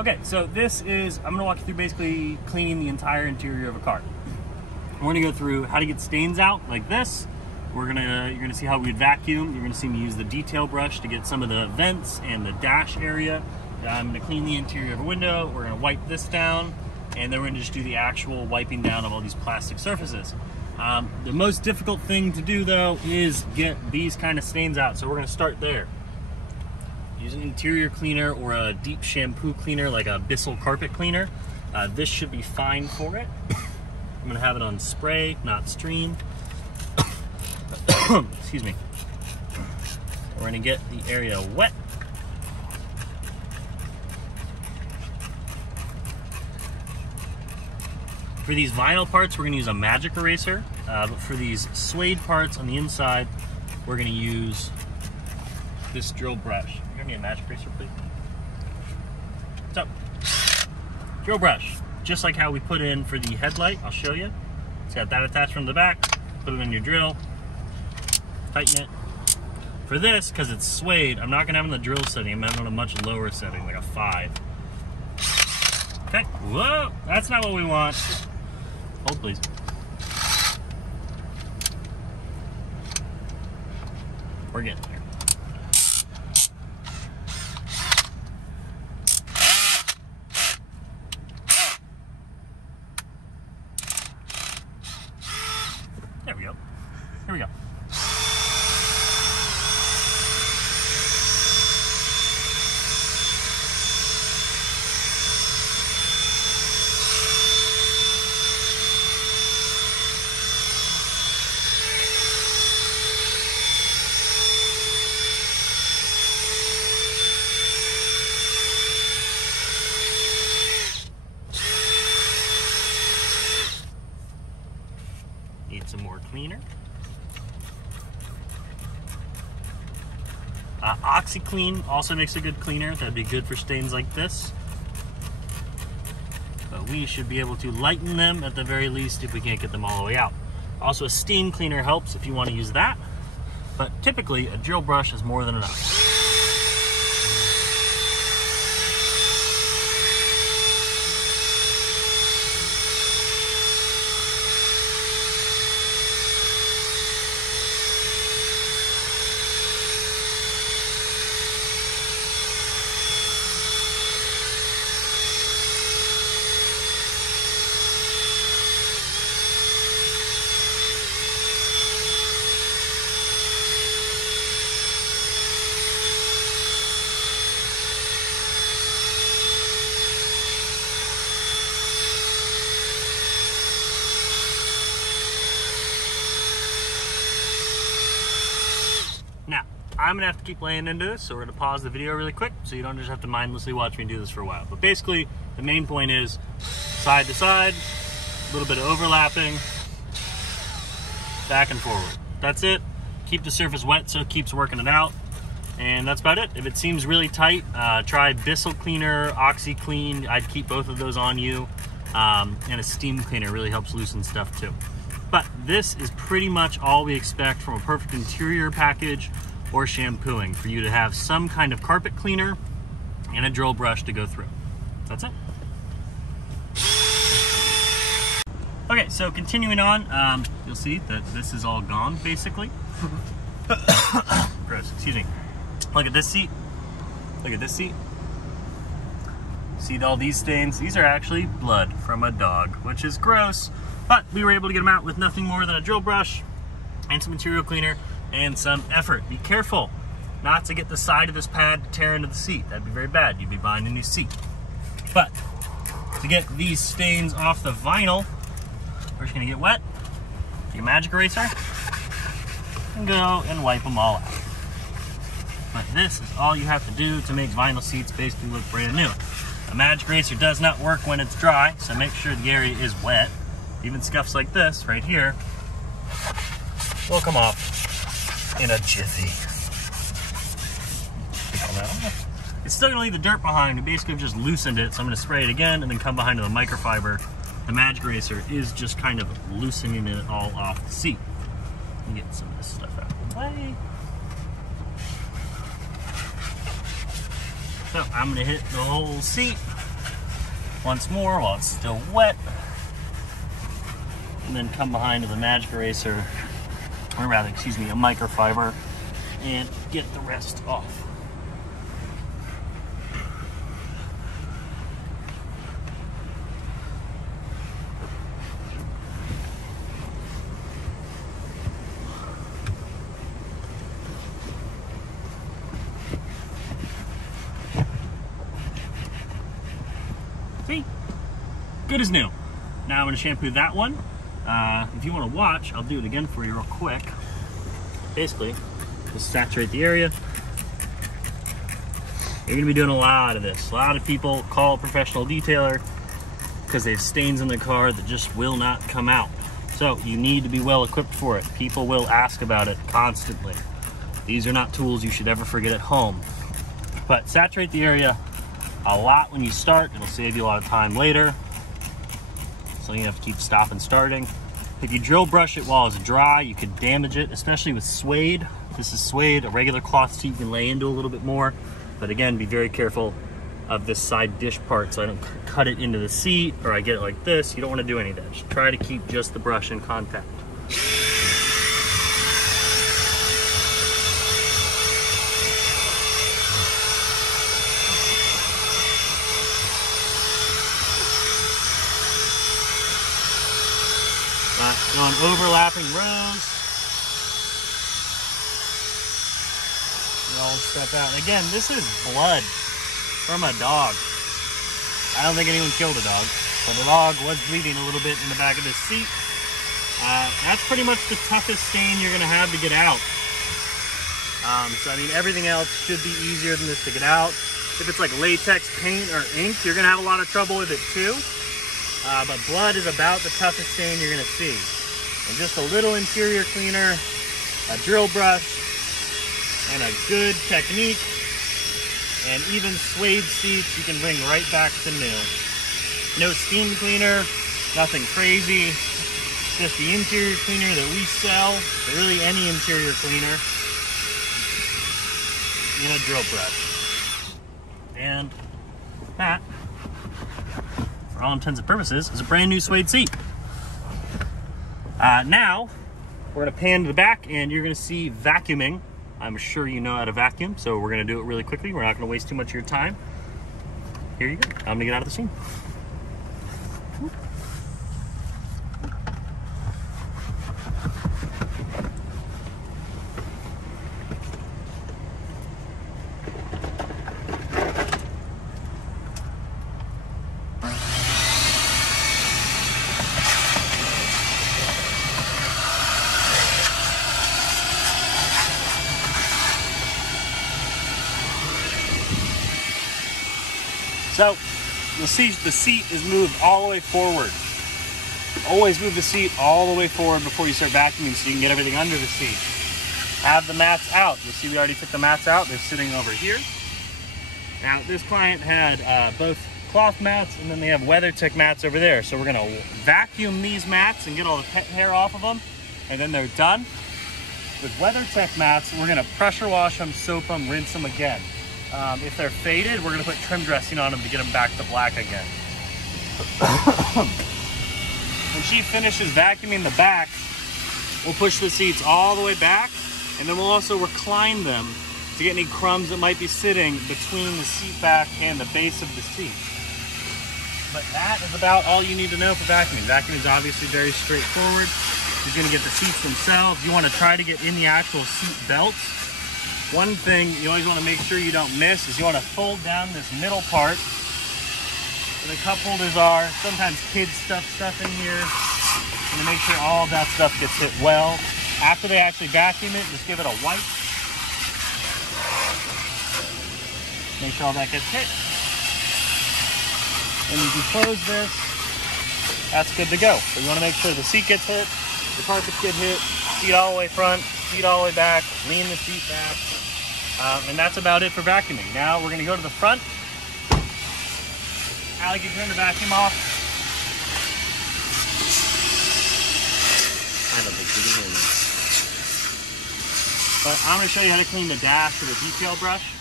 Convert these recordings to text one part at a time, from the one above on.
Okay, so I'm gonna walk you through basically cleaning the entire interior of a car. We're gonna go through how to get stains out like this. You're gonna see how we'd vacuum. You're gonna see me use the detail brush to get some of the vents and the dash area. I'm gonna clean the interior of a window. We're gonna wipe this down, and then we're gonna just do the actual wiping down of all these plastic surfaces. The most difficult thing to do though is get these kind of stains out. So we're gonna start there. Use an interior cleaner or a deep shampoo cleaner like a Bissell carpet cleaner. This should be fine for it. I'm gonna have it on spray, not stream. Excuse me. We're gonna get the area wet. For these vinyl parts, we're gonna use a magic eraser. But for these suede parts on the inside, we're gonna use this drill brush. Give me a magic eraser, please. So, drill brush, just like how we put in for the headlight. I'll show you. It's got that attachment on the back. Put it in your drill, tighten it. For this, because it's suede, I'm not gonna have it in the drill setting. I'm having it on a much lower setting, like a 5. Okay, whoa, that's not what we want. Hold, please. We're getting there. There we go. Here we go. Need some more cleaner. OxiClean also makes a good cleaner. That'd be good for stains like this. But we should be able to lighten them at the very least if we can't get them all the way out. Also, a steam cleaner helps if you want to use that. But typically, a drill brush is more than enough. Now, I'm gonna have to keep laying into this, so we're gonna pause the video really quick so you don't just have to mindlessly watch me do this for a while. But basically, the main point is side to side, a little bit of overlapping, back and forward. That's it. Keep the surface wet so it keeps working it out. And that's about it. If it seems really tight, try Bissell cleaner, OxiClean. I'd keep both of those on you. And a steam cleaner really helps loosen stuff too. But this is pretty much all we expect from a perfect interior package or shampooing, for you to have some kind of carpet cleaner and a drill brush to go through. That's it. Okay, so continuing on, you'll see that this is all gone, basically. Gross, excuse me. Look at this seat. Look at this seat. See all these stains? These are actually blood from a dog, which is gross. But we were able to get them out with nothing more than a drill brush and some material cleaner and some effort. Be careful not to get the side of this pad to tear into the seat. That'd be very bad. You'd be buying a new seat. But to get these stains off the vinyl, we're just gonna get wet, get a magic eraser, and go and wipe them all out. But this is all you have to do to make vinyl seats basically look brand new. A magic eraser does not work when it's dry, so make sure the area is wet. Even scuffs like this right here will come off in a jiffy. It's still gonna leave the dirt behind. We basically just loosened it, so I'm gonna spray it again and then come behind to the microfiber. The magic eraser is just kind of loosening it all off the seat. Let me get some of this stuff out of the way. So I'm gonna hit the whole seat once more while it's still wet. And then come behind with a magic eraser, or rather, excuse me, a microfiber, and get the rest off. See? Good as new. Now I'm going to shampoo that one. If you want to watch, I'll do it again for you real quick. Basically, just saturate the area. You're going to be doing a lot of this. A lot of people call a professional detailer because they have stains in their car that just will not come out. So you need to be well equipped for it. People will ask about it constantly. These are not tools you should ever forget at home. But saturate the area a lot when you start. It'll save you a lot of time later. So you have to keep stopping and starting. If you drill brush it while it's dry, you could damage it, especially with suede. This is suede, a regular cloth seat you can lay into a little bit more. But again, be very careful of this side dish part so I don't cut it into the seat or I get it like this. You don't want to do any of that. Just try to keep just the brush in contact. On overlapping rows. You all step out. Again, this is blood from a dog. I don't think anyone killed a dog, but the dog was bleeding a little bit in the back of this seat. That's pretty much the toughest stain you're going to have to get out. So I mean, everything else should be easier than this to get out. If it's like latex paint or ink, you're going to have a lot of trouble with it too. But blood is about the toughest stain you're going to see. And just a little interior cleaner, a drill brush, and a good technique, and even suede seats you can bring right back to new. No steam cleaner, nothing crazy, just the interior cleaner that we sell, really any interior cleaner, and a drill brush. And that, for all intents and purposes, is a brand new suede seat. Now, we're going to pan to the back and you're going to see vacuuming. I'm sure you know how to vacuum, so we're going to do it really quickly. We're not going to waste too much of your time. Here you go. I'm going to get out of the scene. So, you'll see the seat is moved all the way forward. Always move the seat all the way forward before you start vacuuming so you can get everything under the seat. Have the mats out. You'll see we already took the mats out. They're sitting over here. Now, this client had both cloth mats and then they have WeatherTech mats over there. So we're going to vacuum these mats and get all the pet hair off of them, and then they're done. With WeatherTech mats, we're going to pressure wash them, soap them, rinse them again. If they're faded, we're going to put trim dressing on them to get them back to black again. When she finishes vacuuming the back, we'll push the seats all the way back, and then we'll also recline them to get any crumbs that might be sitting between the seat back and the base of the seat. But that is about all you need to know for vacuuming. Vacuuming is obviously very straightforward. You're going to get the seats themselves. You want to try to get in the actual seat belts. One thing you always want to make sure you don't miss is you want to fold down this middle part where the cup holders are. Sometimes kids stuff in here. And to make sure all of that stuff gets hit well. After they actually vacuum it, just give it a wipe. Make sure all that gets hit. And you can close this. That's good to go. So you want to make sure the seat gets hit, the carpets get hit, seat all the way front, seat all the way back, lean the seat back. And that's about it for vacuuming. Now we're going to go to the front. Allie, can you turn the vacuum off? I don't think you can hear me. But I'm going to show you how to clean the dash with a detail brush.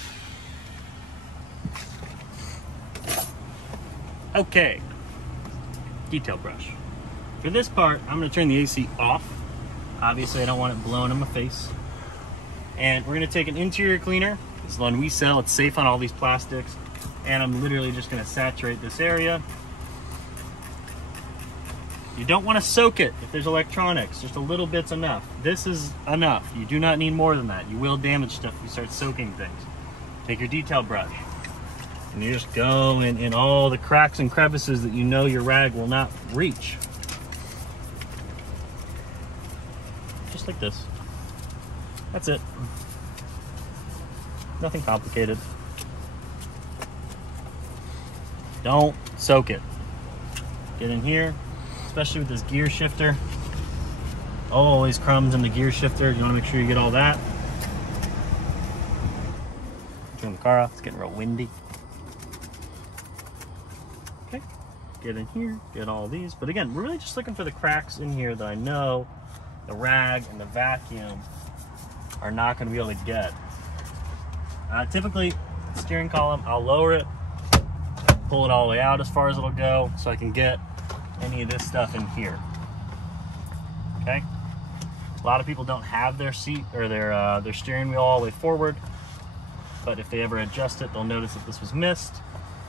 Okay, detail brush. For this part, I'm gonna turn the AC off. Obviously, I don't want it blowing in my face. And we're gonna take an interior cleaner. This is the one we sell. It's safe on all these plastics. And I'm literally just gonna saturate this area. You don't wanna soak it if there's electronics. Just a little bit's enough. This is enough. You do not need more than that. You will damage stuff if you start soaking things. Take your detail brush. And you just go in all the cracks and crevices that you know your rag will not reach. Just like this. That's it. Nothing complicated. Don't soak it. Get in here, especially with this gear shifter. Always crumbs in the gear shifter. You want to make sure you get all that. Turn the car off. It's getting real windy. Okay, get in here, get all these. But again, we're really just looking for the cracks in here that I know the rag and the vacuum are not going to be able to get. Typically, steering column, I'll lower it, pull it all the way out as far as it'll go so I can get any of this stuff in here. Okay? A lot of people don't have their seat or their steering wheel all the way forward, but if they ever adjust it, they'll notice that this was missed.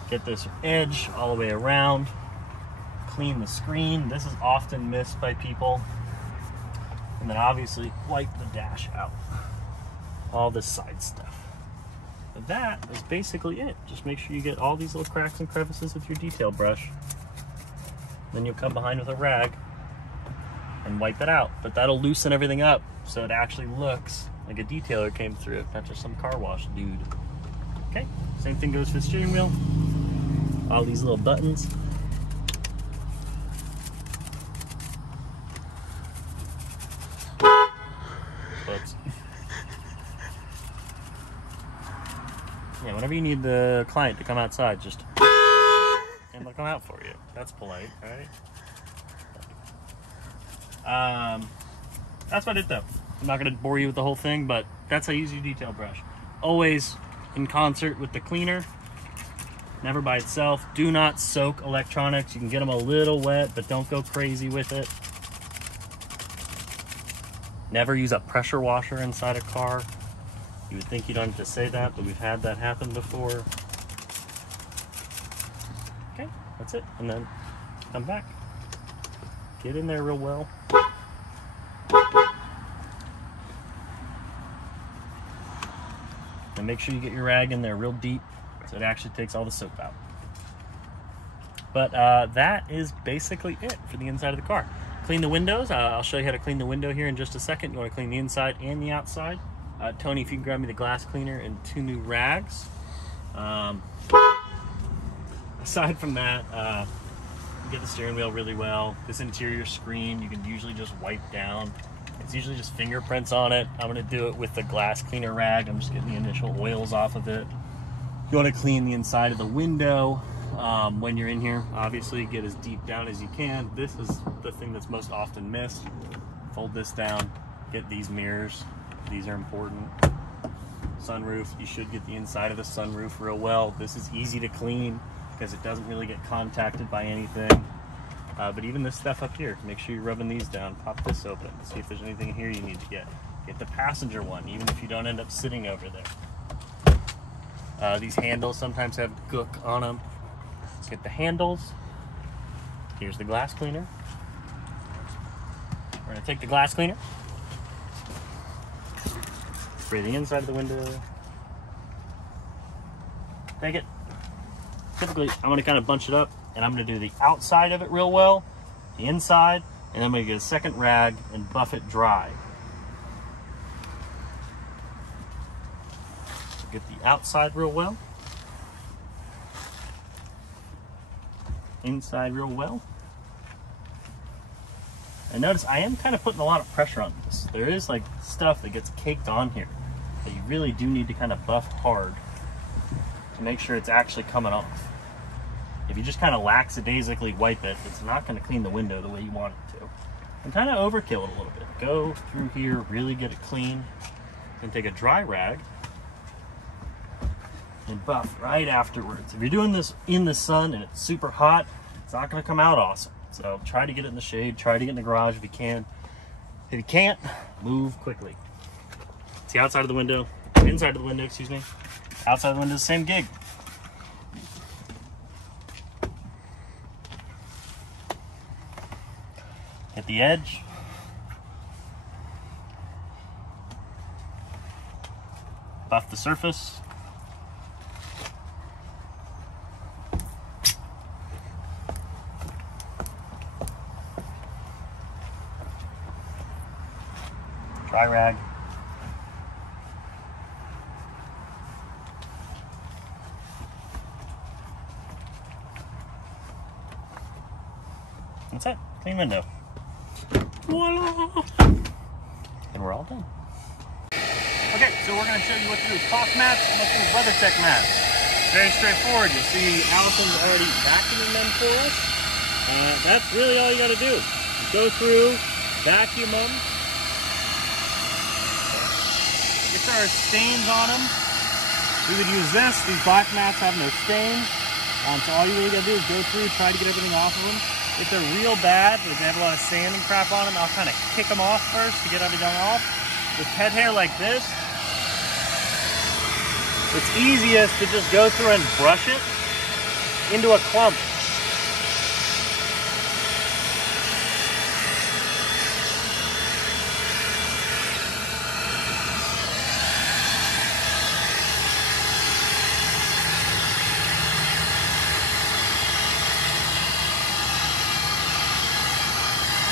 Get this edge all the way around, clean the screen. This is often missed by people. And then obviously wipe the dash out. All this side stuff. But that is basically it. Just make sure you get all these little cracks and crevices with your detail brush. Then you'll come behind with a rag and wipe it out. But that'll loosen everything up so it actually looks like a detailer came through, not just some car wash dude. Okay, same thing goes for the steering wheel. All these little buttons. Oops. Yeah, whenever you need the client to come outside, just and they'll come out for you. That's polite, right? That's about it though. I'm not gonna bore you with the whole thing, but that's how you use your detail brush. Always in concert with the cleaner, never by itself. Do not soak electronics. You can get them a little wet, but don't go crazy with it. Never use a pressure washer inside a car. You would think you don't have to say that, but we've had that happen before. Okay, that's it. And then come back. Get in there real well. And make sure you get your rag in there real deep so it actually takes all the soap out. But that is basically it for the inside of the car. Clean the windows. I'll show you how to clean the window here in just a second. You want to clean the inside and the outside. Tony, if you can grab me the glass cleaner and 2 new rags. Aside from that, you get the steering wheel really well. This interior screen you can usually just wipe down. It's usually just fingerprints on it. I'm going to do it with the glass cleaner rag. I'm just getting the initial oils off of it. You want to clean the inside of the window when you're in here. Obviously, get as deep down as you can. This is the thing that's most often missed. Fold this down, get these mirrors. These are important. Sunroof, you should get the inside of the sunroof real well. This is easy to clean because it doesn't really get contacted by anything. But even this stuff up here, make sure you're rubbing these down. Pop this open, see if there's anything in here you need to get. Get the passenger one, even if you don't end up sitting over there. These handles sometimes have gook on them. Let's get the handles. Here's the glass cleaner. We're gonna take the glass cleaner, spray the inside of the window. Take it. Typically, I'm gonna kind of bunch it up and I'm gonna do the outside of it real well, the inside, and I'm gonna get a second rag and buff it dry. Get the outside real well, inside real well. And notice I am kind of putting a lot of pressure on this. There is like stuff that gets caked on here that you really do need to kind of buff hard to make sure it's actually coming off. If you just kind of lackadaisically wipe it, it's not going to clean the window the way you want it to. And kind of overkill it a little bit. Go through here, really get it clean, and take a dry rag and buff right afterwards. If you're doing this in the sun and it's super hot, it's not going to come out awesome. So try to get it in the shade, try to get in the garage if you can. If you can't, move quickly. It's the outside of the window, inside of the window, excuse me. Outside of the window is the same gig. Hit the edge. Buff the surface. Dry rag. That's it. Clean window. Voila! And we're all done. Okay, so we're going to show you what to do with cloth mats and what to do with WeatherTech mats. Very straightforward. You see Allison's already vacuuming them for us. That's really all you got to do. Go through, vacuum them. If there are stains on them, we would use this. These black mats have no stains. So all you really got to do is go through, try to get everything off of them. If they're real bad, if they have a lot of sand and crap on them, I'll kind of kick them off first to get everything off. With pet hair like this, it's easiest to just go through and brush it into a clump.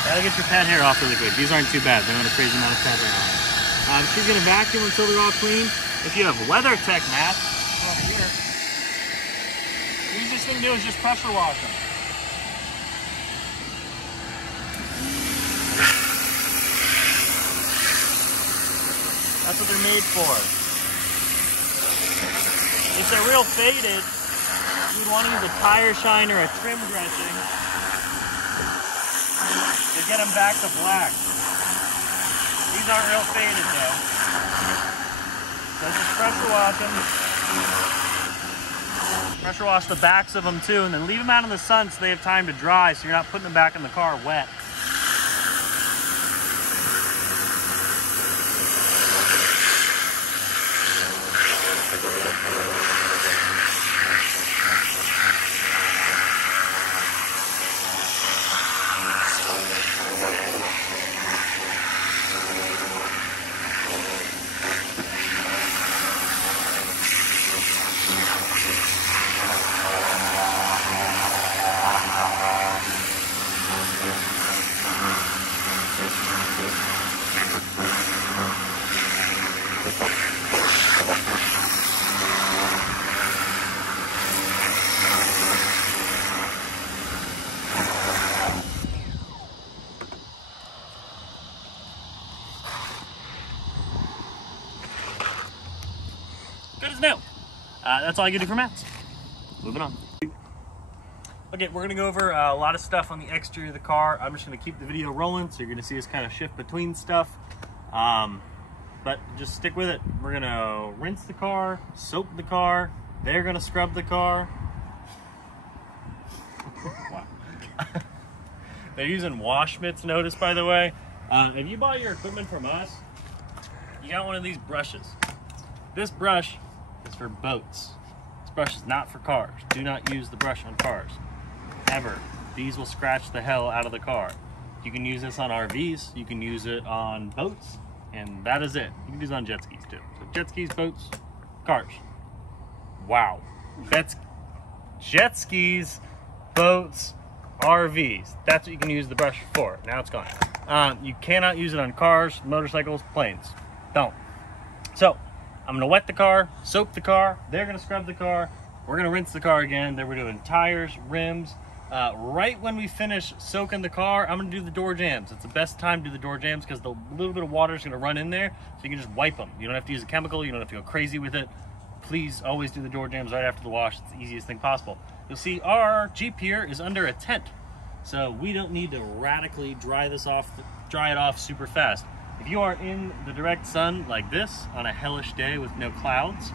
That'll get your pet hair off really quick. These aren't too bad. They don't have a crazy amount of pet hair on them. She's going to vacuum until they're all clean. If you have WeatherTech mats, over here, the easiest thing to do is just pressure wash them. That's what they're made for. If they're real faded, you'd want to use a tire shine or a trim dressing to get them back to black. These aren't real faded though. So just pressure wash them. Pressure wash the backs of them too, and then leave them out in the sun so they have time to dry so you're not putting them back in the car wet. Good as new. That's all you can do for mats. Moving on. Okay, we're gonna go over a lot of stuff on the exterior of the car. I'm just gonna keep the video rolling, so you're gonna see us kind of shift between stuff. But just stick with it. We're gonna rinse the car, soap the car. They're gonna scrub the car. Wow. They're using wash mitts, notice, by the way. If you bought your equipment from us, you got one of these brushes. This brush is for boats. This brush is not for cars. Do not use the brush on cars, ever. These will scratch the hell out of the car. You can use this on RVs, you can use it on boats, and that is it. You can use it on jet skis too. So jet skis, boats, cars. Wow. That's jet skis, boats, RVs. That's what you can use the brush for. Now it's gone. You cannot use it on cars, motorcycles, planes. Don't. So, I'm gonna wet the car, soap the car, they're gonna scrub the car, we're gonna rinse the car again, then we're doing tires, rims. Right when we finish soaking the car, I'm gonna do the door jambs. It's the best time to do the door jambs because the little bit of water is gonna run in there, so you can just wipe them. You don't have to use a chemical, you don't have to go crazy with it. Please always do the door jambs right after the wash. It's the easiest thing possible. You'll see our Jeep here is under a tent, so we don't need to radically dry it off super fast. If you are in the direct sun like this on a hellish day with no clouds,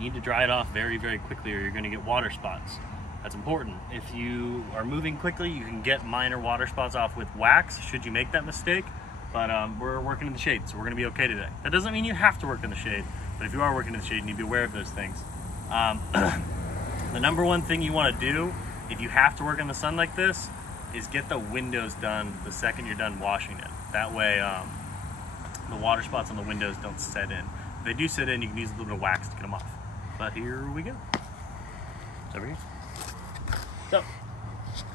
You need to dry it off very, very quickly or you're gonna get water spots. That's important. If you are moving quickly, you can get minor water spots off with wax, should you make that mistake. But we're working in the shade, so we're gonna be okay today. That doesn't mean you have to work in the shade, but if you are working in the shade, you need to be aware of those things. The number one thing you wanna do, if you have to work in the sun like this, is get the windows done the second you're done washing it. That way, the water spots on the windows don't set in. If they do set in, you can use a little bit of wax to get them off. But here we go. It's over here. So,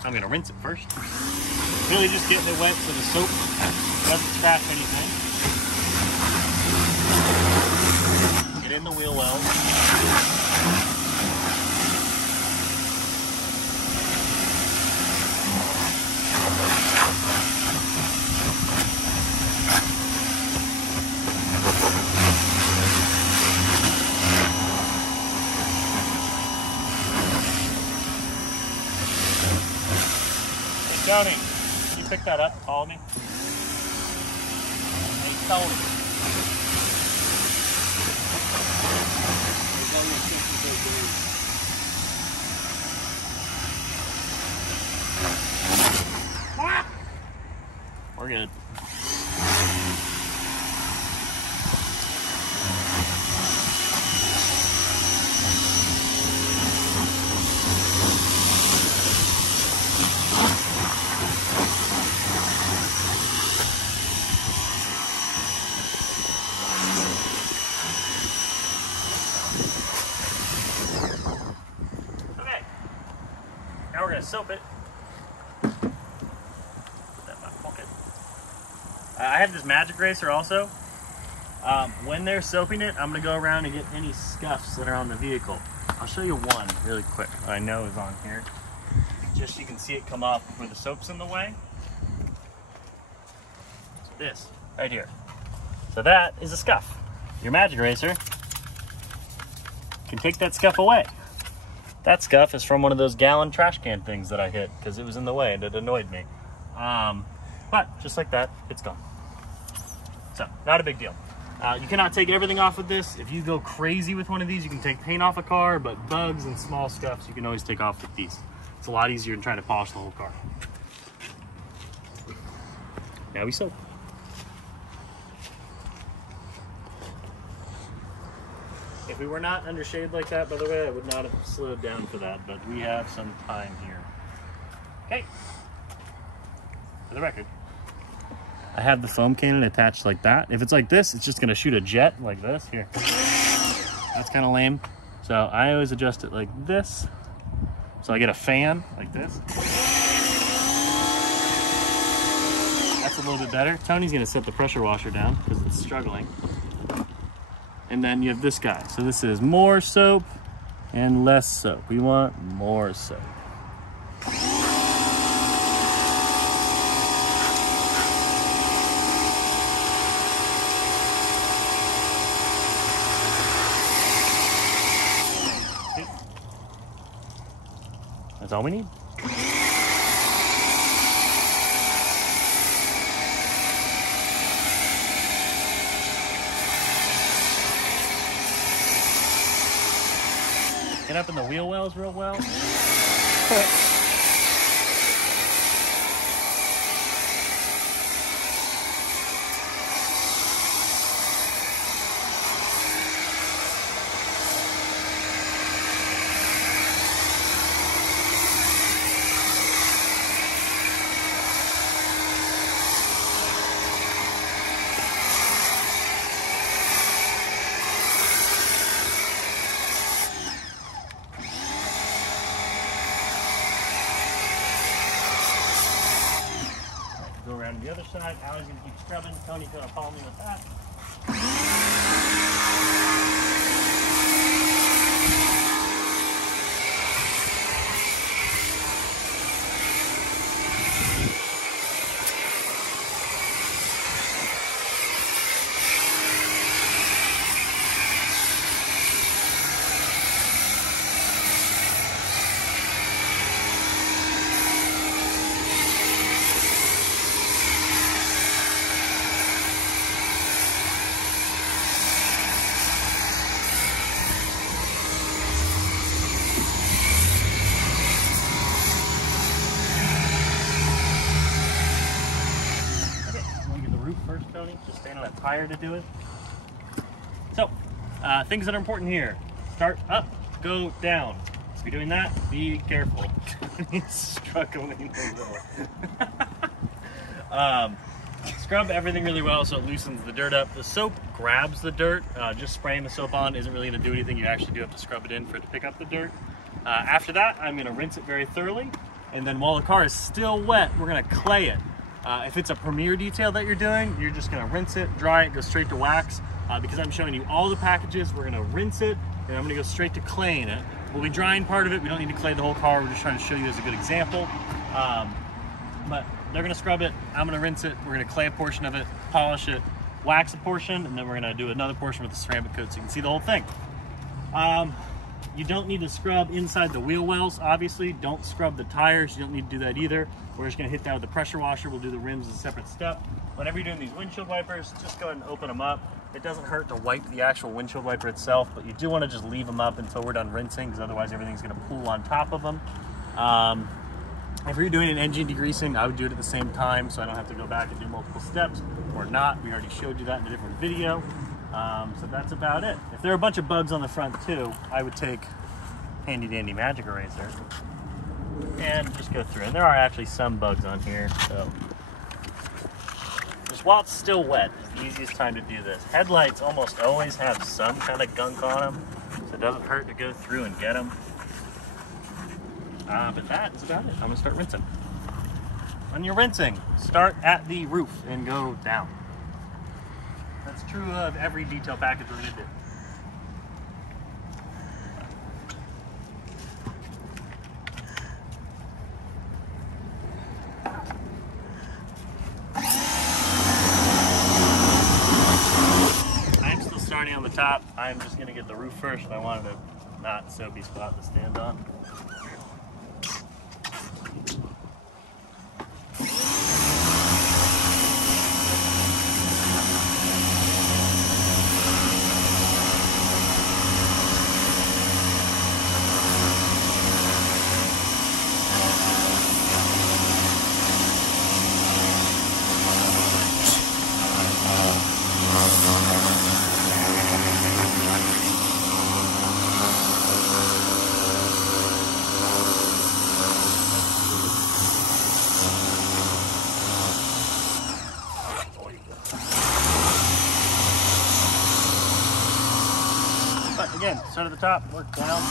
I'm gonna rinse it first. Really just getting it wet so the soap doesn't scratch anything. Get in the wheel well. Tony, can you pick that up and call me? Hey, Tony. We're good. Now we're going to soap it. Put that in my pocket. I have this magic eraser also. When they're soaping it, I'm going to go around and get any scuffs that are on the vehicle. I'll show you one really quick that I know is on here. Just so you can see it come up where the soap's in the way. So this, right here. So that is a scuff. Your magic eraser can take that scuff away. That scuff is from one of those gallon trash can things that I hit because it was in the way and it annoyed me. But just like that, it's gone. So, not a big deal. You cannot take everything off with this. If you go crazy with one of these, you can take paint off a car, but bugs and small scuffs you can always take off with these. It's a lot easier than trying to polish the whole car. Now we soap. If we were not under shade like that, by the way, I would not have slowed down for that, but we have some time here. Okay. For the record, I have the foam cannon attached like that. If it's like this, it's just gonna shoot a jet like this. Here. That's kind of lame. So I always adjust it like this. So I get a fan like this. That's a little bit better. Tony's gonna set the pressure washer down because it's struggling. And then you have this guy. So this is more soap and less soap. We want more soap. That's all we need. Get up in the wheel wells real well. Go around to the other side. Allie's gonna keep scrubbing. Tony's gonna follow me with that. that tire to do it. So, things that are important here. Start up, go down. So if you're doing that, be careful. He's struggling a little. Scrub everything really well so it loosens the dirt up. The soap grabs the dirt. Just spraying the soap on isn't really going to do anything. You actually do have to scrub it in for it to pick up the dirt. After that, I'm going to rinse it very thoroughly. And then while the car is still wet, we're going to clay it. If it's a Premier detail that you're doing, you're just going to rinse it, dry it, go straight to wax. Because I'm showing you all the packages, we're going to rinse it, and I'm going to go straight to claying it. We'll be drying part of it. We don't need to clay the whole car. We're just trying to show you as a good example. But they're going to scrub it. I'm going to rinse it. We're going to clay a portion of it, polish it, wax a portion, and then we're going to do another portion with the ceramic coat so you can see the whole thing. You don't need to scrub inside the wheel wells, obviously. Don't scrub the tires. You don't need to do that either. We're just going to hit that with the pressure washer. We'll do the rims as a separate step. Whenever you're doing these windshield wipers, just go ahead and open them up. It doesn't hurt to wipe the actual windshield wiper itself, but you do want to just leave them up until we're done rinsing, because otherwise everything's going to pool on top of them. If you're doing an engine degreasing, I would do it at the same time so I don't have to go back and do multiple steps, or not. We already showed you that in a different video. So that's about it. If there are a bunch of bugs on the front too, I would take handy dandy magic eraser and just go through. And there are actually some bugs on here, so just while it's still wet is the easiest time to do this. Headlights almost always have some kind of gunk on them, so it doesn't hurt to go through and get them. But that is about it. I'm gonna start rinsing. When you're rinsing, start at the roof and go down. That's true of every detail package we're gonna do. I'm still starting on the top. I'm just gonna get the roof first. I wanted a not soapy spot to stand on. But again, start at the top, work down.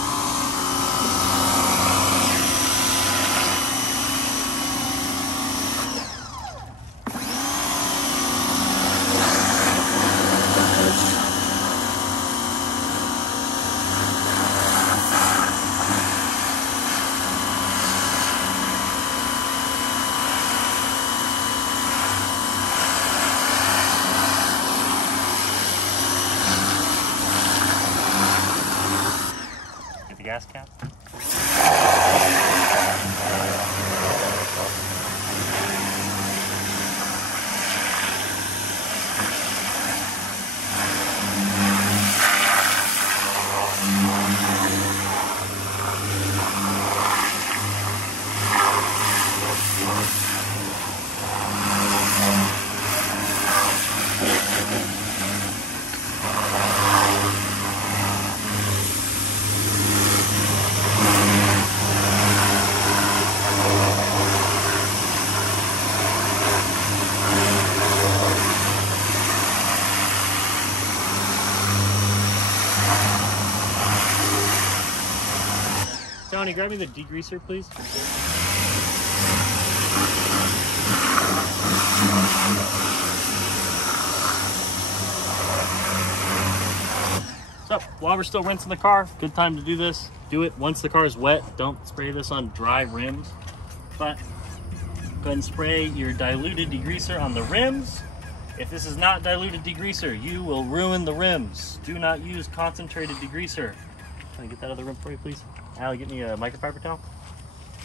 Gas cap. Tony, grab me the degreaser, please. So, while we're still rinsing the car, good time to do this. Do it once the car is wet. Don't spray this on dry rims, but go ahead and spray your diluted degreaser on the rims. If this is not diluted degreaser, you will ruin the rims. Do not use concentrated degreaser. Can I get that other rim for you, please? Allie, get me a microfiber towel.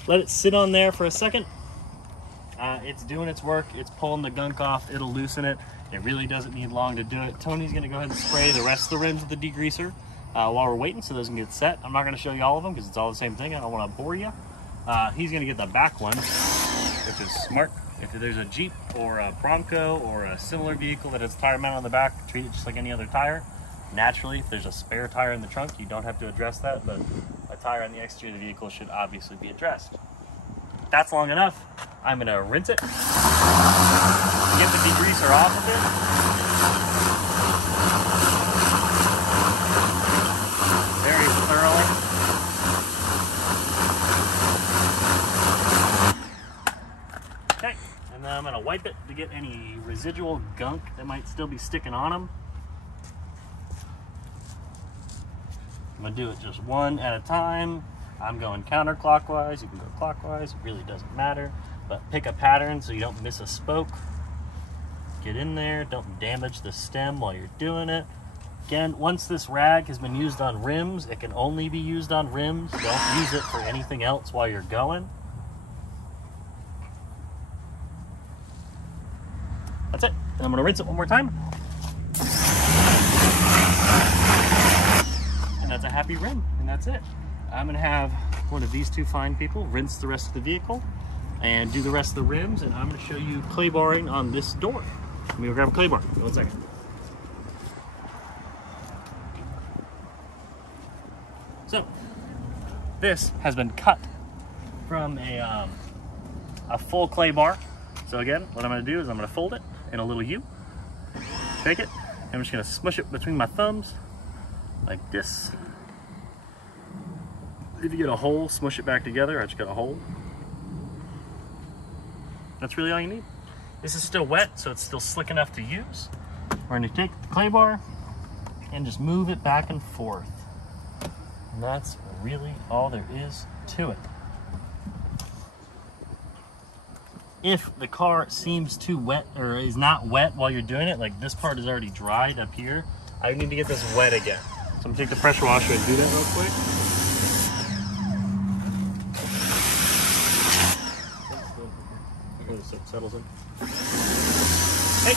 Let it sit on there for a second. It's doing its work. It's pulling the gunk off. It'll loosen it. It really doesn't need long to do it. Tony's gonna go ahead and spray the rest of the rims with the degreaser while we're waiting so those can get set. I'm not gonna show you all of them because it's all the same thing. I don't wanna bore you. He's gonna get the back one. which is smart. If there's a Jeep or a Bronco or a similar vehicle that has a tire mount on the back, treat it just like any other tire. Naturally, if there's a spare tire in the trunk, you don't have to address that, but a tire on the exterior of the vehicle should obviously be addressed. That's long enough. I'm gonna rinse it, get the degreaser off of it. Very thoroughly. Okay, and then I'm gonna wipe it to get any residual gunk that might still be sticking on them. I'm gonna do it just one at a time. I'm going counterclockwise, you can go clockwise, it really doesn't matter. But pick a pattern so you don't miss a spoke. Get in there, don't damage the stem while you're doing it. Again, once this rag has been used on rims, it can only be used on rims. Don't use it for anything else while you're going. That's it. And I'm gonna rinse it one more time. And that's a happy rim, and that's it. I'm gonna have one of these two fine people rinse the rest of the vehicle and do the rest of the rims, and I'm gonna show you clay barring on this door. Let me go grab a clay bar. One second. So, this has been cut from a full clay bar. So again, what I'm gonna do is I'm gonna fold it in a little U, shake it, and I'm just gonna smush it between my thumbs like this. If you get a hole, smush it back together. I just got a hole. That's really all you need. This is still wet, so it's still slick enough to use. We're gonna take the clay bar and just move it back and forth. And that's really all there is to it. If the car seems too wet or is not wet while you're doing it, like this part is already dried up here, I need to get this wet again. So I'm gonna take the pressure washer and do that real quick. So it settles in. Hey,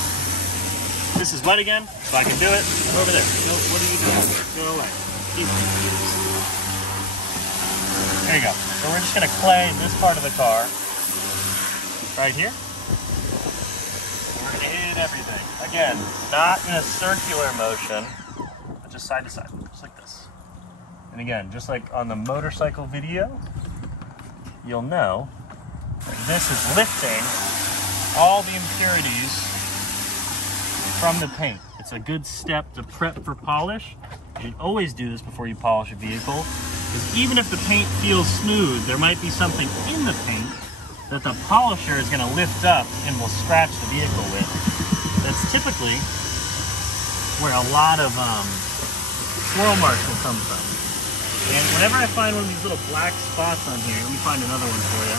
this is wet again, so I can do it. Over there. No, what are you doing? Go away. Keep it. There you go. So we're just gonna clay this part of the car right here. We're gonna hit everything. Again, not in a circular motion, but just side to side, just like this. And again, just like on the motorcycle video, you'll know this is lifting all the impurities from the paint. It's a good step to prep for polish. You should always do this before you polish a vehicle, because even if the paint feels smooth, there might be something in the paint that the polisher is going to lift up and will scratch the vehicle with. That's typically where a lot of swirl marks will come from. And whenever I find one of these little black spots on here, let me find another one for you.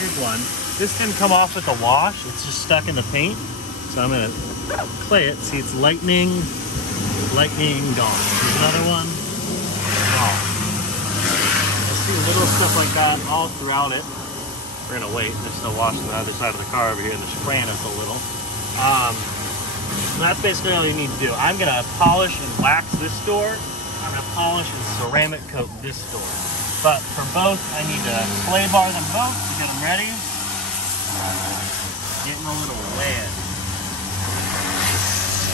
Here's one. This didn't come off with the wash. It's just stuck in the paint. So I'm going to clay it. See, it's lightning, gone. Here's another one. Gone. I see little stuff like that all throughout it. We're going to wait. They're still washing the other side of the car over here, and they're spraying us a little. So that's basically all you need to do. I'm going to polish and wax this door. I'm going to polish and ceramic coat this door. But for both, I need to clay bar them both to get them ready. Getting a little wet.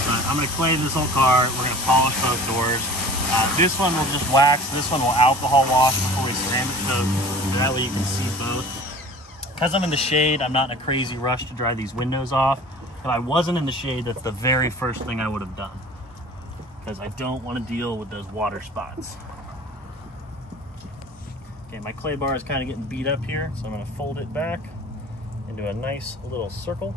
But I'm going to clay this whole car. We're going to polish both doors. This one will just wax. This one will alcohol wash before we ceramic coat. That way you can see both. Because I'm in the shade, I'm not in a crazy rush to dry these windows off. If I wasn't in the shade, that's the very first thing I would have done. Because I don't want to deal with those water spots. Okay, my clay bar is kind of getting beat up here, so I'm going to fold it back into a nice little circle.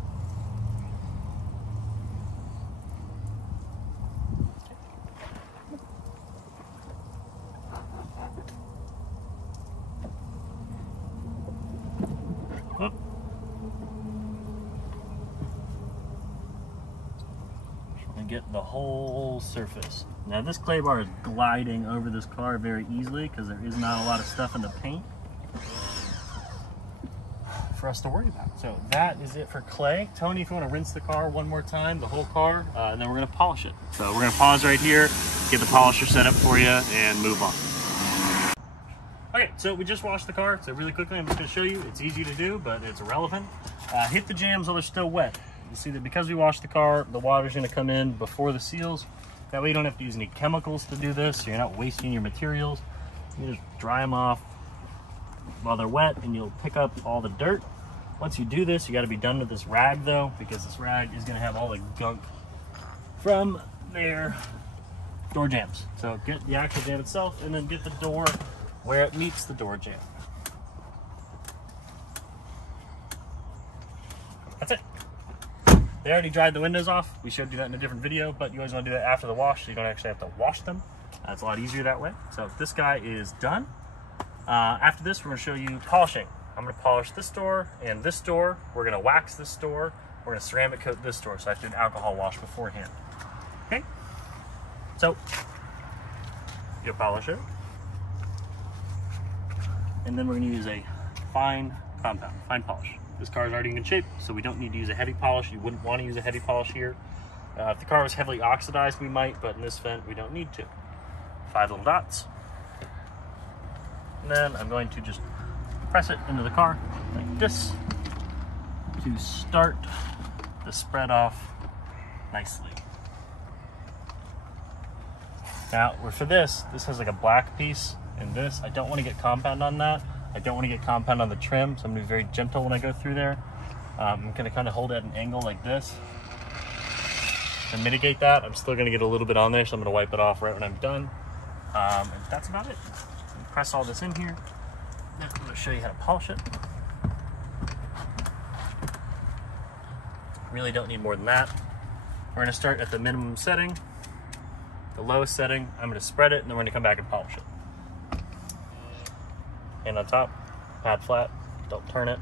And get the whole surface. Now this clay bar is gliding over this car very easily because there is not a lot of stuff in the paint for us to worry about. So that is it for clay. Tony, if you want to rinse the car one more time, the whole car, and then we're going to polish it. So we're going to pause right here, get the polisher set up for you, and move on. Okay, So we just washed the car. So really quickly, I'm just going to show you. It's easy to do, but it's irrelevant. Hit the jams while they're still wet. You see that because we washed the car, the water's going to come in before the seals. That way you don't have to use any chemicals to do this. So you're not wasting your materials. You just dry them off while they're wet, and you'll pick up all the dirt. Once you do this, you got to be done with this rag though, because this rag is going to have all the gunk from their door jams. So get the actual jam itself, and then get the door where it meets the door jam. That's it. They already dried the windows off. We showed you that in a different video, but you always want to do that after the wash, so you don't actually have to wash them. It's a lot easier that way. So this guy is done. After this, we're going to show you polishing. I'm going to polish this door and this door. We're going to wax this door. We're going to ceramic coat this door. So I have to do an alcohol wash beforehand. Okay? So, you polish it. And then we're going to use a fine compound, fine polish. This car is already in good shape, so we don't need to use a heavy polish. You wouldn't want to use a heavy polish here. If the car was heavily oxidized, we might, but in this event, we don't need to. 5 little dots. And then I'm going to just press it into the car like this to start the spread off nicely. Now, for this has like a black piece in this. I don't want to get compound on that. I don't want to get compound on the trim, so I'm going to be very gentle when I go through there. I'm going to kind of hold it at an angle like this to mitigate that. I'm still going to get a little bit on there, so I'm going to wipe it off right when I'm done. And that's about it. Press all this in here. Then I'm going to show you how to polish it. Really don't need more than that. We're going to start at the minimum setting, the lowest setting. I'm going to spread it, and then we're going to come back and polish it. And on top, pad flat, don't turn it.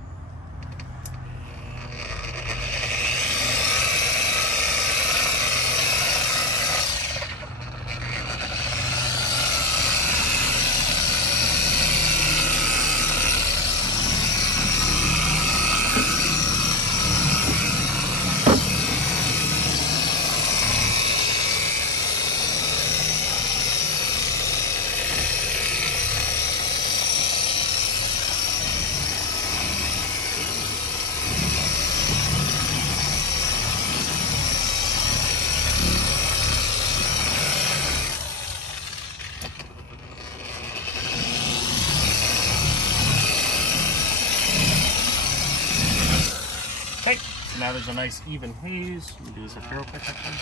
Okay, so now there's a nice even haze. Let me do this up here real quick, actually.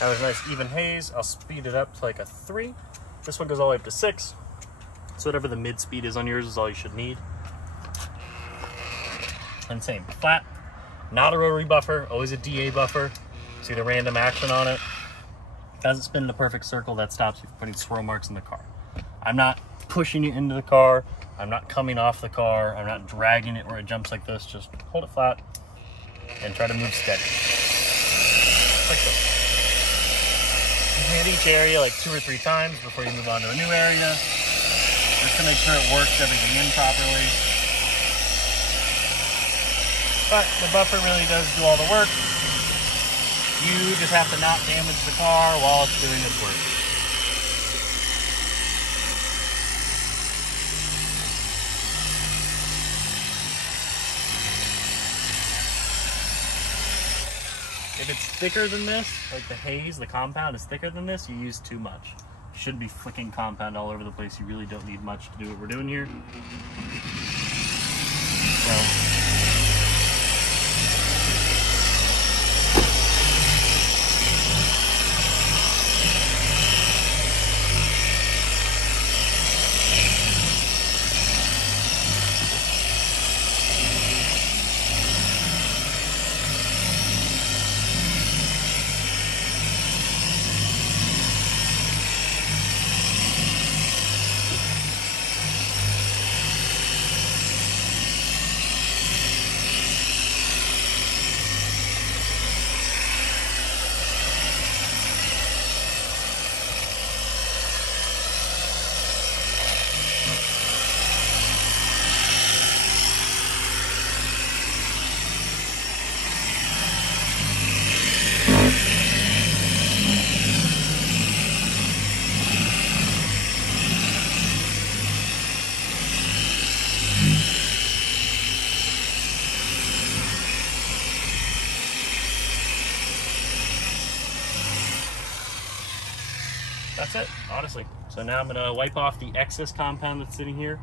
Now there's a nice even haze. I'll speed it up to like a 3. This one goes all the way up to 6. So whatever the mid speed is on yours is all you should need. And same, flat, not a rotary buffer, always a DA buffer. See the random action on it. As it's spin in a perfect circle, that stops you from putting swirl marks in the car. I'm not pushing it into the car. I'm not coming off the car. I'm not dragging it where it jumps like this. Just hold it flat and try to move steady. Like this. You can hit each area like 2 or 3 times before you move on to a new area. Just to make sure it works everything in properly. But the buffer really does do all the work. You just have to not damage the car while it's doing its work. If it's thicker than this, like the haze, the compound is thicker than this, you use too much. You shouldn't be flicking compound all over the place. You really don't need much to do what we're doing here. So, that's it, honestly. So now I'm gonna wipe off the excess compound that's sitting here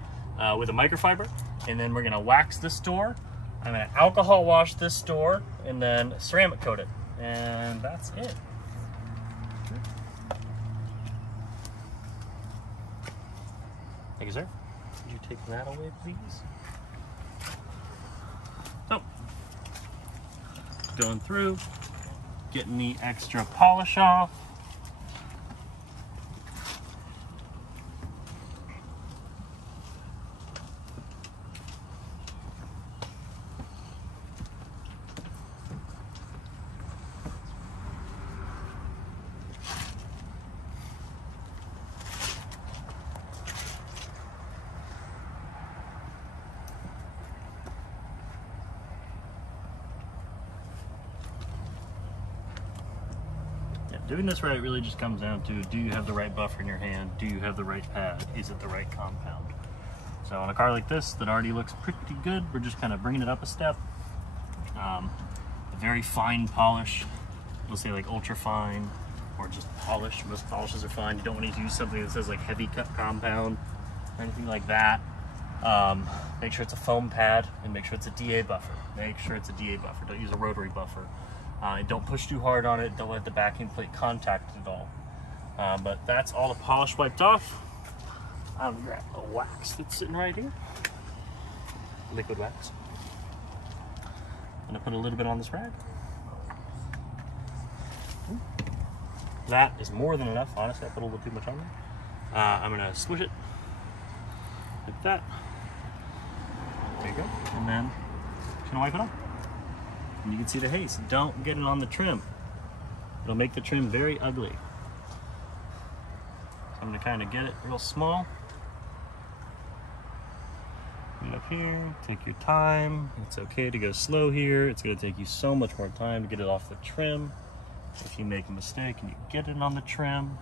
with a microfiber, and then we're gonna wax this door. I'm gonna alcohol wash this door, and then ceramic coat it, and that's it. Thank you, sir. Could you take that away, please? So, going through, getting the extra polish off. Doing this right really just comes down to, do you have the right buffer in your hand? Do you have the right pad? Is it the right compound? So on a car like this that already looks pretty good, we're just kind of bringing it up a step. A very fine polish, we'll say like ultra fine, or just polish. Most polishes are fine. You don't want to use something that says like heavy cut compound or anything like that. Make sure it's a foam pad, and make sure it's a DA buffer. Make sure it's a DA buffer. Don't use a rotary buffer. Don't push too hard on it. Don't let the backing plate contact it at all. But that's all the polish wiped off. I'm gonna grab the wax that's sitting right here. Liquid wax. I'm gonna put a little bit on this rag. That is more than enough. Honestly, I put a little too much on there. I'm gonna squish it like that. There you go. And then just gonna wipe it off. And you can see the haze. Don't get it on the trim. It'll make the trim very ugly. So I'm gonna kind of get it real small. Get up here, take your time. It's okay to go slow here. It's gonna take you so much more time to get it off the trim. If you make a mistake and you get it on the trim,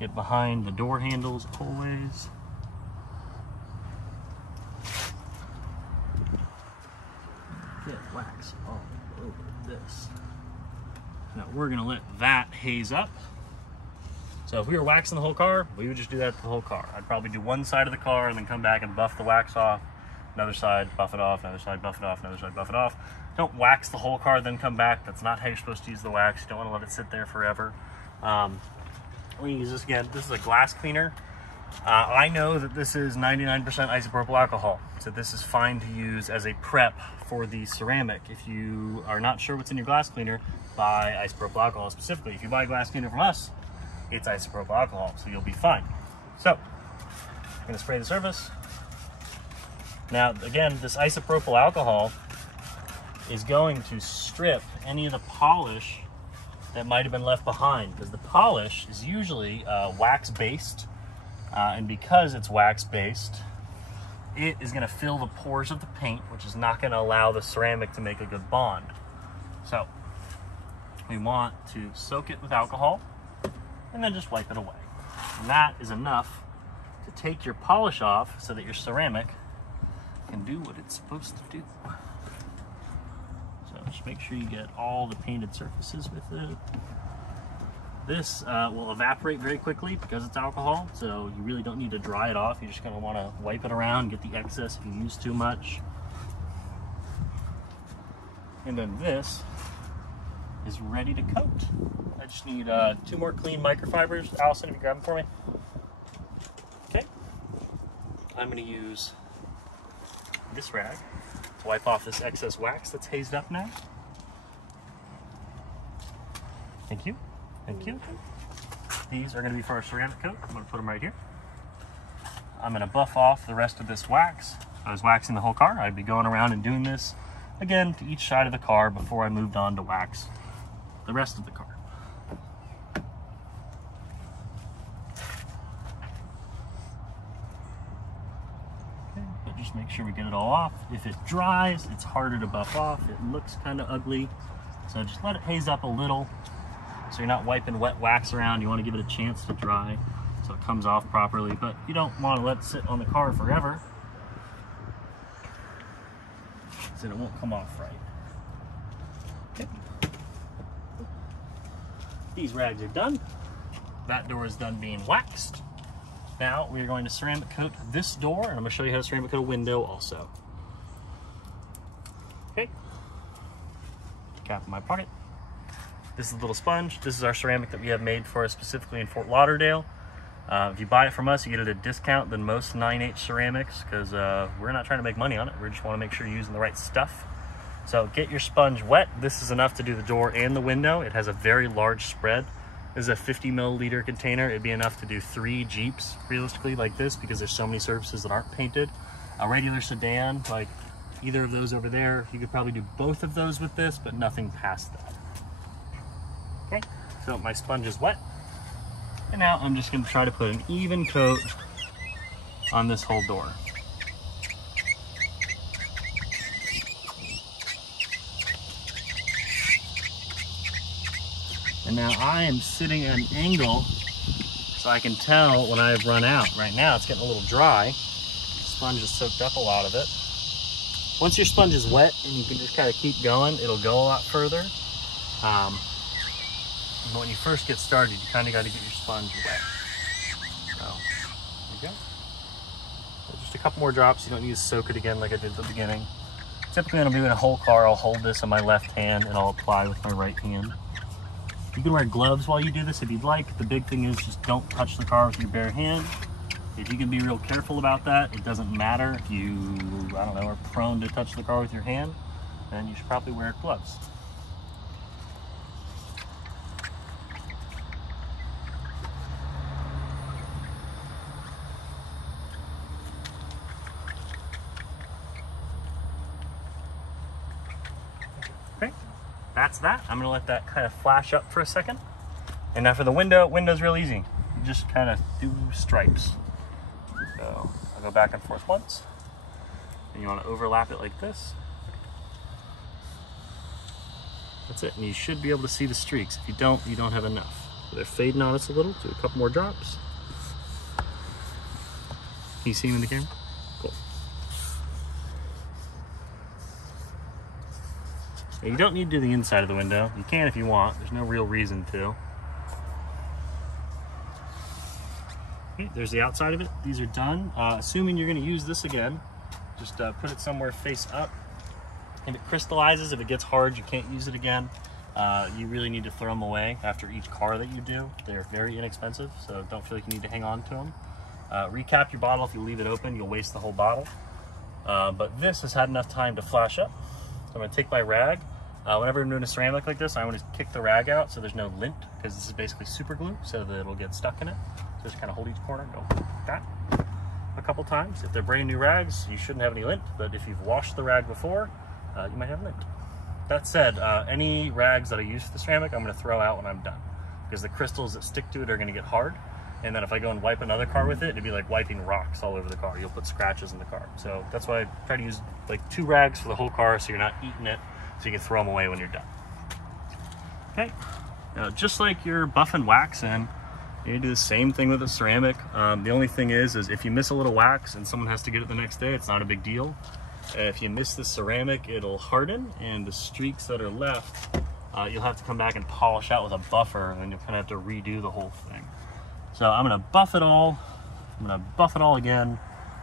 get behind the door handles always. Get wax all over this. Now we're gonna let that haze up. So if we were waxing the whole car, we would just do that to the whole car. I'd probably do one side of the car and then come back and buff the wax off. Another side, buff it off, another side, buff it off, another side, buff it off. Don't wax the whole car, then come back. That's not how you're supposed to use the wax. You don't want to let it sit there forever. We're gonna use this again. This is a glass cleaner. I know that this is 99% isopropyl alcohol, so this is fine to use as a prep for the ceramic. If you are not sure what's in your glass cleaner, buy isopropyl alcohol specifically. If you buy a glass cleaner from us, it's isopropyl alcohol, so you'll be fine. So, I'm gonna spray the surface. Now, again, this isopropyl alcohol is going to strip any of the polish that might have been left behind, because the polish is usually wax-based. And because it's wax-based, it is going to fill the pores of the paint, which is not going to allow the ceramic to make a good bond. So we want to soak it with alcohol and then just wipe it away. And that is enough to take your polish off so that your ceramic can do what it's supposed to do. So just make sure you get all the painted surfaces with it. This will evaporate very quickly because it's alcohol, so you really don't need to dry it off. You're just going to want to wipe it around, get the excess if you use too much. And then this is ready to coat. I just need 2 more clean microfibers. Allison, if you grab them for me. Okay. I'm going to use this rag to wipe off this excess wax that's hazed up now. Thank you. Thank you. These are going to be for our ceramic coat. I'm going to put them right here. I'm going to buff off the rest of this wax. I was waxing the whole car. I'd be going around and doing this again to each side of the car before I moved on to wax the rest of the car. Okay, but just make sure we get it all off. If it dries, it's harder to buff off. It looks kind of ugly. So just let it haze up a little. So you're not wiping wet wax around. You want to give it a chance to dry so it comes off properly, but you don't want to let it sit on the car forever, so it won't come off right. Okay. These rags are done. That door is done being waxed. Now we are going to ceramic coat this door, and I'm going to show you how to ceramic coat a window also. Okay. Cap in my pocket. This is a little sponge. This is our ceramic that we have made for us specifically in Fort Lauderdale. If you buy it from us, you get it at a discount than most 9H ceramics, because we're not trying to make money on it. We just want to make sure you're using the right stuff. So get your sponge wet. This is enough to do the door and the window. It has a very large spread. This is a 50 milliliter container. It'd be enough to do 3 Jeeps realistically like this, because there's so many surfaces that aren't painted. A regular sedan, like either of those over there, you could probably do both of those with this, but nothing past that. Okay, so my sponge is wet. And now I'm just going to try to put an even coat on this whole door. And now I am sitting at an angle so I can tell when I've run out. Right now it's getting a little dry. The sponge has soaked up a lot of it. Once your sponge is wet and you can just kind of keep going, it'll go a lot further. But when you first get started, you kind of got to get your sponge wet. So, there you go. So just a couple more drops. You don't need to soak it again like I did at the beginning. Typically when I'm doing a whole car, I'll hold this in my left hand and I'll apply with my right hand. You can wear gloves while you do this if you'd like. The big thing is just don't touch the car with your bare hand. If you can be real careful about that, it doesn't matter if you, I don't know, are prone to touch the car with your hand, then you should probably wear gloves. Okay, that's that. I'm gonna let that kind of flash up for a second. And now for the window, window's real easy. You just kind of do stripes. So I'll go back and forth once. And you want to overlap it like this. That's it, and you should be able to see the streaks. If you don't have enough. So they're fading on us a little. Do a couple more drops. Can you see them in the camera? Cool. Now, you don't need to do the inside of the window. You can if you want. There's no real reason to. Okay, there's the outside of it. These are done. Assuming you're going to use this again, just put it somewhere face up. If it crystallizes, if it gets hard, you can't use it again. You really need to throw them away after each car that you do. They're very inexpensive, so don't feel like you need to hang on to them. Recap your bottle. If you leave it open, you'll waste the whole bottle. But this has had enough time to flash up. So I'm going to take my rag. Whenever I'm doing a ceramic like this, I want to kick the rag out so there's no lint, because this is basically super glue, so that it'll get stuck in it. So just kind of hold each corner, go like that a couple times. If they're brand new rags, you shouldn't have any lint, but if you've washed the rag before, you might have lint. That said, any rags that I use for the ceramic, I'm going to throw out when I'm done, because the crystals that stick to it are going to get hard. And then if I go and wipe another car with it, it'd be like wiping rocks all over the car. You'll put scratches in the car. So that's why I try to use like 2 rags for the whole car, so you're not eating it, so you can throw them away when you're done. Okay, now just like your buff and wax in, you do the same thing with the ceramic. The only thing is if you miss a little wax and someone has to get it the next day, it's not a big deal. If you miss the ceramic, it'll harden, and the streaks that are left, you'll have to come back and polish out with a buffer, and then you'll kind of have to redo the whole thing. So I'm gonna buff it all. I'm gonna buff it all again,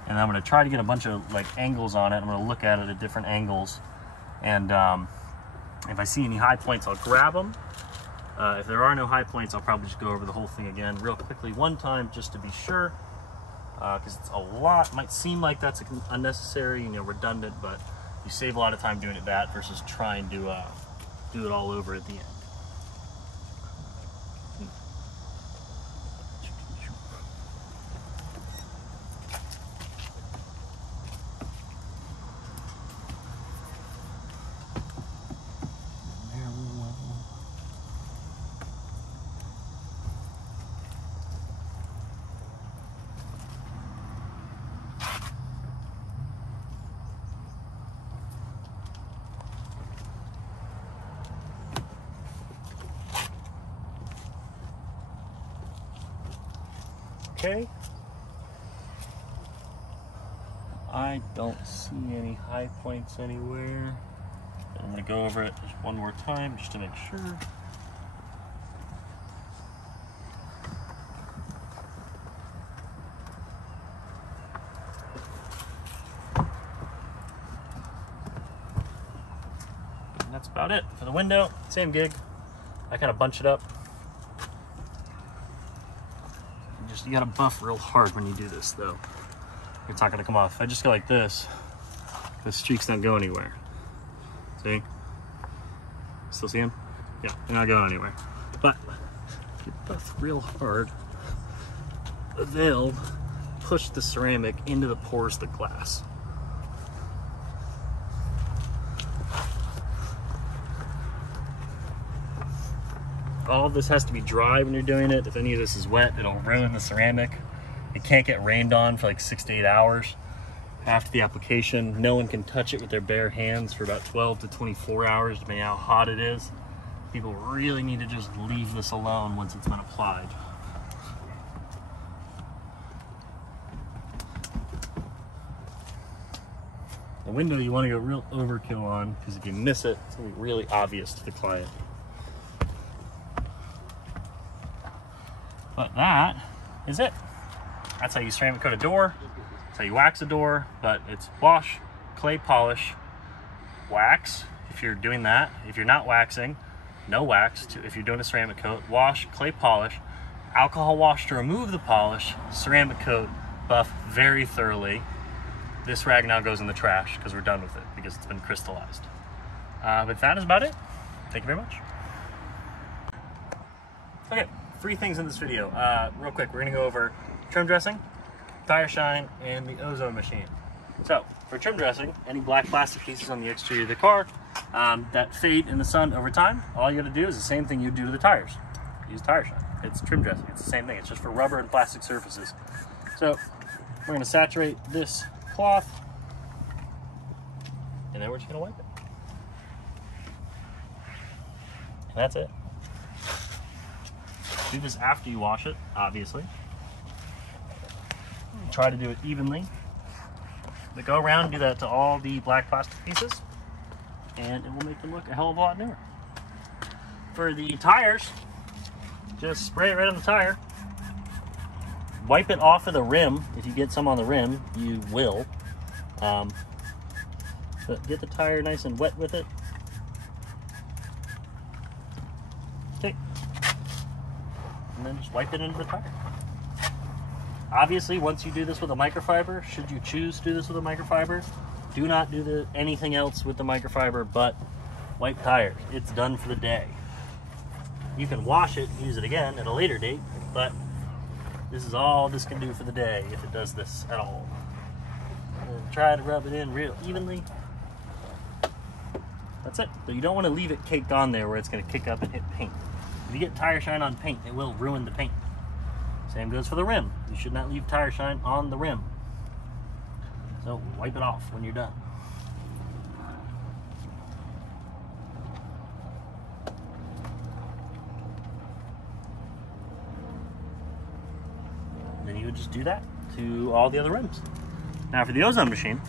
and I'm gonna try to get a bunch of like angles on it. I'm gonna look at it at different angles, and if I see any high points, I'll grab them. If there are no high points, I'll probably just go over the whole thing again real quickly one time, just to be sure, because it's a lot. It might seem like that's unnecessary, redundant, but you save a lot of time doing it that versus trying to do it all over at the end. Okay, I don't see any high points anywhere. I'm going to go over it just one more time just to make sure. that's about it. For the window, same gig. I kind of bunch it up. You gotta buff real hard when you do this though. It's not gonna come off. If I just go like this, the streaks don't go anywhere. See? Still see them? Yeah, they're not going anywhere. But if you buff real hard, they'll push the ceramic into the pores of the glass. All of this has to be dry when you're doing it. If any of this is wet, it'll ruin the ceramic. It can't get rained on for like 6 to 8 hours after the application. No one can touch it with their bare hands for about 12 to 24 hours, depending on how hot it is. People really need to just leave this alone once it's been applied. The window you want to go real overkill on, because if you miss it, it's going to be really obvious to the client. But that is it. That's how you ceramic coat a door. That's how you wax a door. But it's wash, clay polish, wax if you're doing that. If you're not waxing, no wax. If you're doing a ceramic coat, wash, clay polish, alcohol wash to remove the polish, ceramic coat, buff very thoroughly. This rag now goes in the trash because we're done with it because it's been crystallized. But that is about it. Thank you very much. Okay. 3 things in this video. Real quick, we're gonna go over trim dressing, tire shine, and the ozone machine. So, for trim dressing, any black plastic pieces on the exterior of the car that fade in the sun over time, all you gotta do is the same thing you do to the tires. Use tire shine. It's trim dressing. It's the same thing. It's just for rubber and plastic surfaces. So, we're gonna saturate this cloth, and then we're just gonna wipe it. And that's it. Do this after you wash it, obviously. Try to do it evenly. But go around and do that to all the black plastic pieces, and it will make them look a hell of a lot newer. For the tires, just spray it right on the tire. Wipe it off of the rim. If you get some on the rim, you will. But get the tire nice and wet with it. Okay. And then just wipe it into the tire. Obviously, once you do this with a microfiber, should you choose to do this with a microfiber, do not do anything else with the microfiber but wipe tires. It's done for the day. You can wash it and use it again at a later date, but this is all this can do for the day if it does this at all. And try to rub it in real evenly. That's it. But you don't want to leave it caked on there where it's going to kick up and hit paint. If you get tire shine on paint, it will ruin the paint. Same goes for the rim. You should not leave tire shine on the rim. So wipe it off when you're done. Then you would just do that to all the other rims. Now for the ozone machine,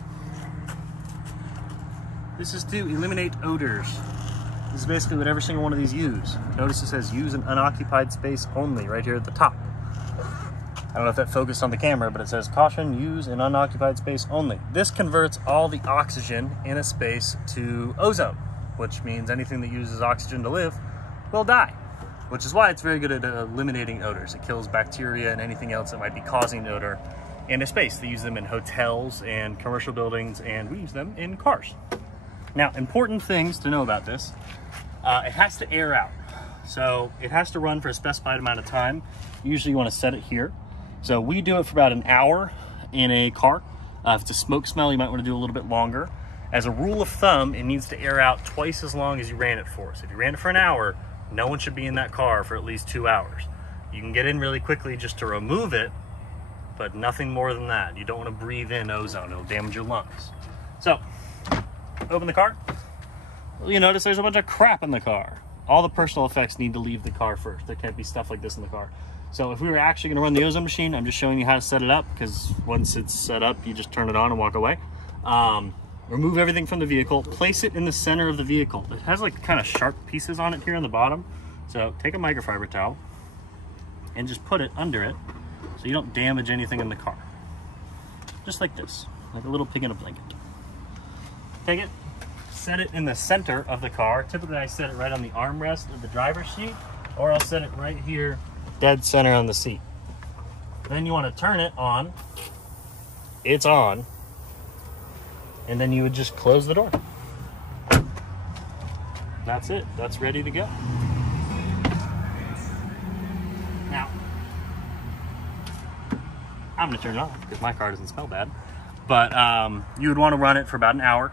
this is to eliminate odors. This is basically what every single one of these use. Notice it says use an unoccupied space only right here at the top. I don't know if that focused on the camera, but it says caution, use an unoccupied space only. This converts all the oxygen in a space to ozone, which means anything that uses oxygen to live will die, which is why it's very good at eliminating odors. It kills bacteria and anything else that might be causing odor in a space. They use them in hotels and commercial buildings, and we use them in cars. Now, important things to know about this. It has to air out. So it has to run for a specified amount of time. Usually you want to set it here. So we do it for about an hour in a car. If it's a smoke smell, you might want to do a little bit longer. As a rule of thumb, it needs to air out twice as long as you ran it for. So if you ran it for an hour, no one should be in that car for at least 2 hours. You can get in really quickly just to remove it, but nothing more than that. You don't want to breathe in ozone. It'll damage your lungs. So, open the car. You notice there's a bunch of crap in the car. All the personal effects need to leave the car first. There can't be stuff like this in the car. So if we were actually going to run the ozone machine, I'm just showing you how to set it up, because once it's set up, you just turn it on and walk away. Remove everything from the vehicle, place it in the center of the vehicle. It has like kind of sharp pieces on it here on the bottom. So take a microfiber towel and just put it under it so you don't damage anything in the car. Just like this, like a little pig in a blanket. Take it, set it in the center of the car. Typically I set it right on the armrest of the driver's seat, or I'll set it right here, dead center on the seat. Then you want to turn it on. It's on. And then you would just close the door. That's it. That's ready to go. Now, I'm going to turn it off because my car doesn't smell bad. But you would want to run it for about an hour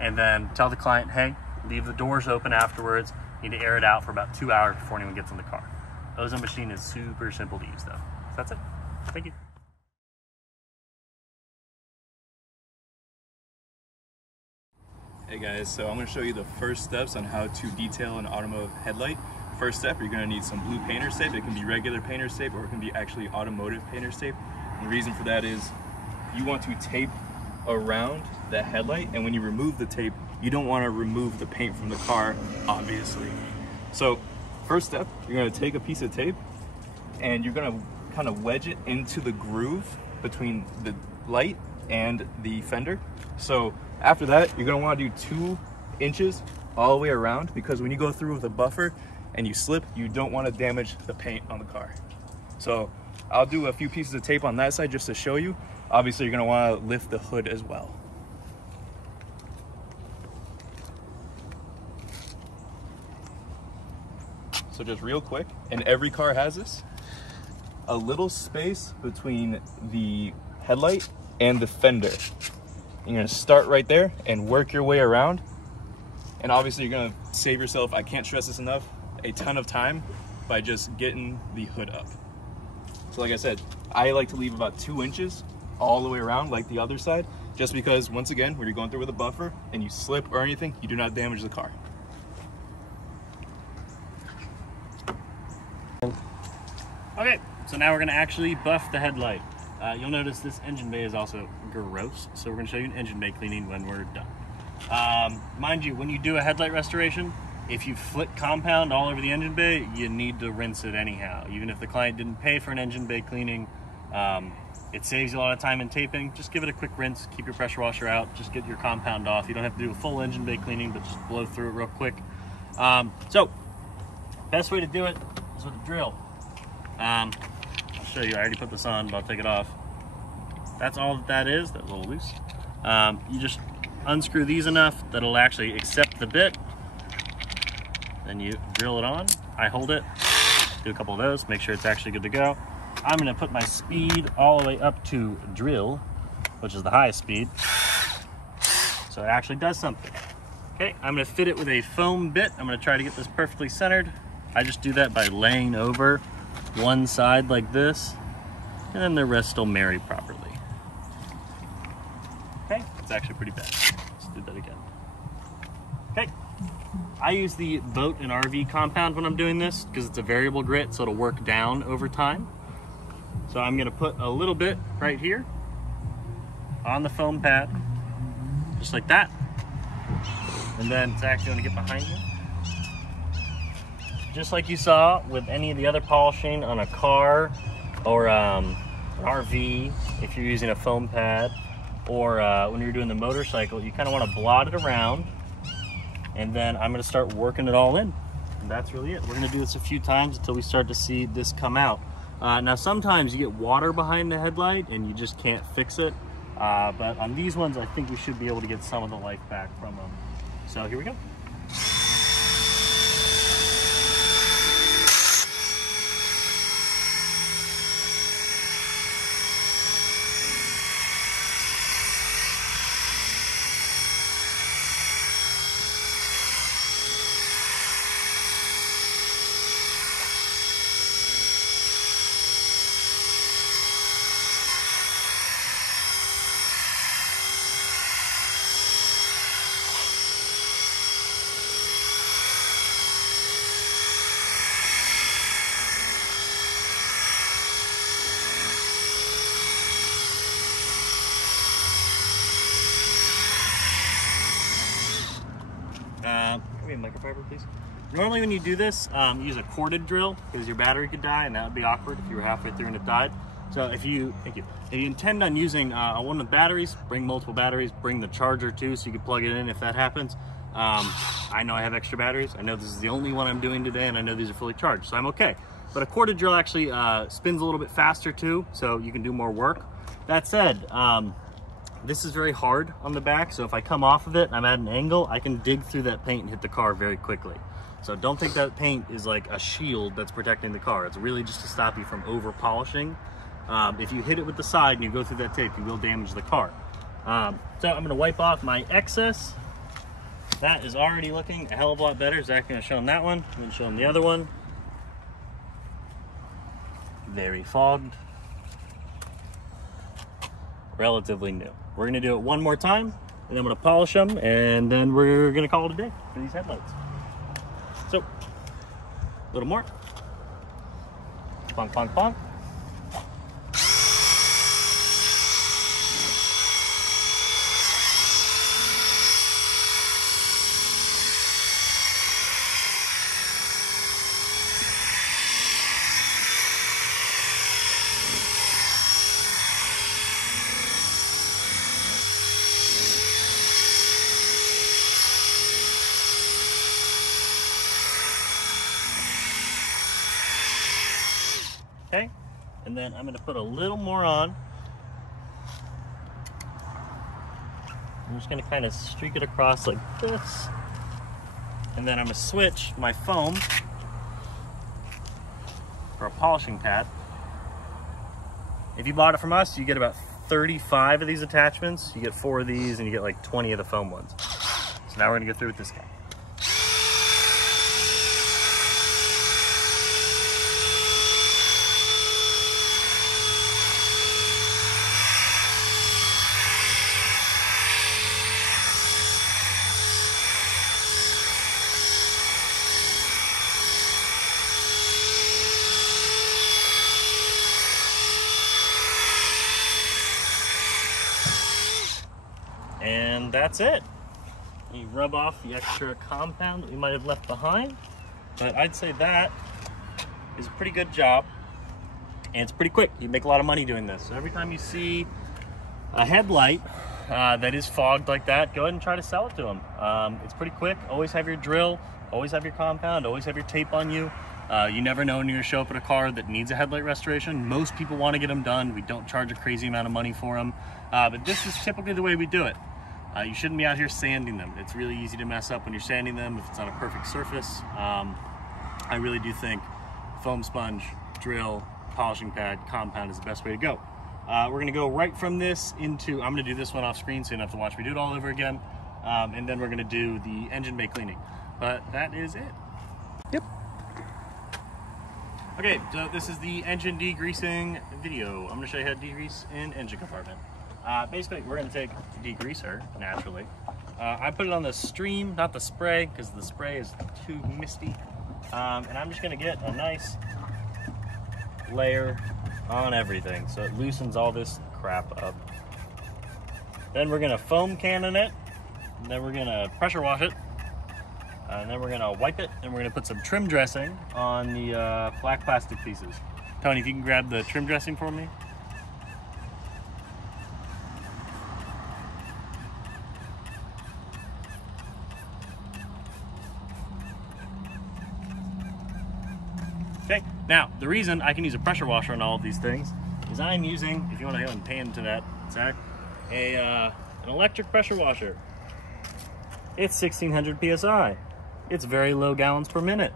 and then tell the client, hey, leave the doors open afterwards. You need to air it out for about 2 hours before anyone gets in the car. Ozone Machine is super simple to use though. So that's it. Thank you. Hey guys, so I'm going to show you the first steps on how to detail an automotive headlight. First step, you're going to need some blue painter's tape. It can be regular painter's tape or it can be actually automotive painter's tape. And the reason for that is you want to tape around the headlight, and when you remove the tape, you don't want to remove the paint from the car, obviously. So first step, you're going to take a piece of tape and you're going to kind of wedge it into the groove between the light and the fender. So after that, you're going to want to do 2 inches all the way around, because when you go through with a buffer and you slip, you don't want to damage the paint on the car. So I'll do a few pieces of tape on that side just to show you. Obviously, you're going to want to lift the hood as well. So just real quick, and every car has this, a little space between the headlight and the fender. You're going to start right there and work your way around. And obviously, you're going to save yourself, I can't stress this enough, a ton of time by just getting the hood up. So like I said, I like to leave about 2 inches all the way around like the other side, just because once again, when you're going through with a buffer and you slip or anything, you do not damage the car. Okay, so now we're going to actually buff the headlight. You'll notice this engine bay is also gross, so we're going to show you an engine bay cleaning when we're done. Mind you, when you do a headlight restoration, if you flick compound all over the engine bay, you need to rinse it anyhow. Even if the client didn't pay for an engine bay cleaning, it saves you a lot of time in taping. Just give it a quick rinse, keep your pressure washer out, just get your compound off. You don't have to do a full engine bay cleaning, but just blow through it real quick. So, best way to do it is with a drill. I'll show you, I already put this on, but I'll take it off. That's all that is, that's a little loose. You just unscrew these enough that it'll actually accept the bit. Then you drill it on. I hold it, do a couple of those, make sure it's actually good to go. I'm gonna put my speed all the way up to drill, which is the highest speed. So it actually does something. Okay, I'm gonna fit it with a foam bit. I'm gonna try to get this perfectly centered. I just do that by laying over one side like this, and then the rest will marry properly. Okay, it's actually pretty bad. Let's do that again. Okay, I use the boat and RV compound when I'm doing this because it's a variable grit, so it'll work down over time. So I'm gonna put a little bit right here on the foam pad, just like that. And then it's actually gonna get behind you. Just like you saw with any of the other polishing on a car or an RV, if you're using a foam pad, or when you're doing the motorcycle, you kind of want to blot it around, and then I'm going to start working it all in. And that's really it. We're going to do this a few times until we start to see this come out. Now sometimes you get water behind the headlight and you just can't fix it, but on these ones I think we should be able to get some of the life back from them. So here we go. Give me a microfiber, please. Normally when you do this, use a corded drill because your battery could die and that would be awkward if you were halfway through and it died. So if you intend on using one of the batteries, bring multiple batteries, bring the charger too, so you can plug it in if that happens. I know I have extra batteries. I know this is the only one I'm doing today, and I know these are fully charged, so I'm okay. But a corded drill actually spins a little bit faster too, so you can do more work. That said, this is very hard on the back, so if I come off of it and I'm at an angle, I can dig through that paint and hit the car very quickly. So don't think that paint is like a shield that's protecting the car. It's really just to stop you from over polishing. If you hit it with the side and you go through that tape, you will damage the car. So I'm gonna wipe off my excess. That is already looking a hell of a lot better. Zach's gonna show him that one, I'm gonna show him the other one. Very fogged. Relatively new. We're gonna do it one more time, and then I'm gonna polish them, and then we're gonna call it a day for these headlights. So, a little more. Bonk, bonk, bonk. Okay, and then I'm going to put a little more on. I'm just going to kind of streak it across like this. And then I'm going to switch my foam for a polishing pad. If you bought it from us, you get about 35 of these attachments. You get 4 of these, and you get like 20 of the foam ones. So now we're going to go through with this guy. And that's it. You rub off the extra compound that we might have left behind, but I'd say that is a pretty good job, and it's pretty quick. You make a lot of money doing this. So every time you see a headlight that is fogged like that, go ahead and try to sell it to them. It's pretty quick. Always have your drill, always have your compound, always have your tape on you. You never know when you're gonna show up at a car that needs a headlight restoration. Most people want to get them done. We don't charge a crazy amount of money for them, but this is typically the way we do it. You shouldn't be out here sanding them. It's really easy to mess up when you're sanding them if it's on a perfect surface. I really do think foam sponge, drill, polishing pad, compound is the best way to go. We're gonna go right from this into, I'm gonna do this one off screen so you don't have to watch me do it all over again. And then we're gonna do the engine bay cleaning. But that is it. Yep. Okay, so this is the engine degreasing video. I'm gonna show you how to degrease an engine compartment. Basically, we're going to take the degreaser, naturally. I put it on the stream, not the spray, because the spray is too misty. And I'm just going to get a nice layer on everything, so it loosens all this crap up. Then we're going to foam cannon it, and then we're going to pressure wash it, and then we're going to wipe it, and we're going to put some trim dressing on the black plastic pieces. Tony, if you can grab the trim dressing for me. Okay, now the reason I can use a pressure washer on all of these things is I'm using, if you want to go and pan to that, Zach, an electric pressure washer. It's 1600 PSI. It's very low gallons per minute.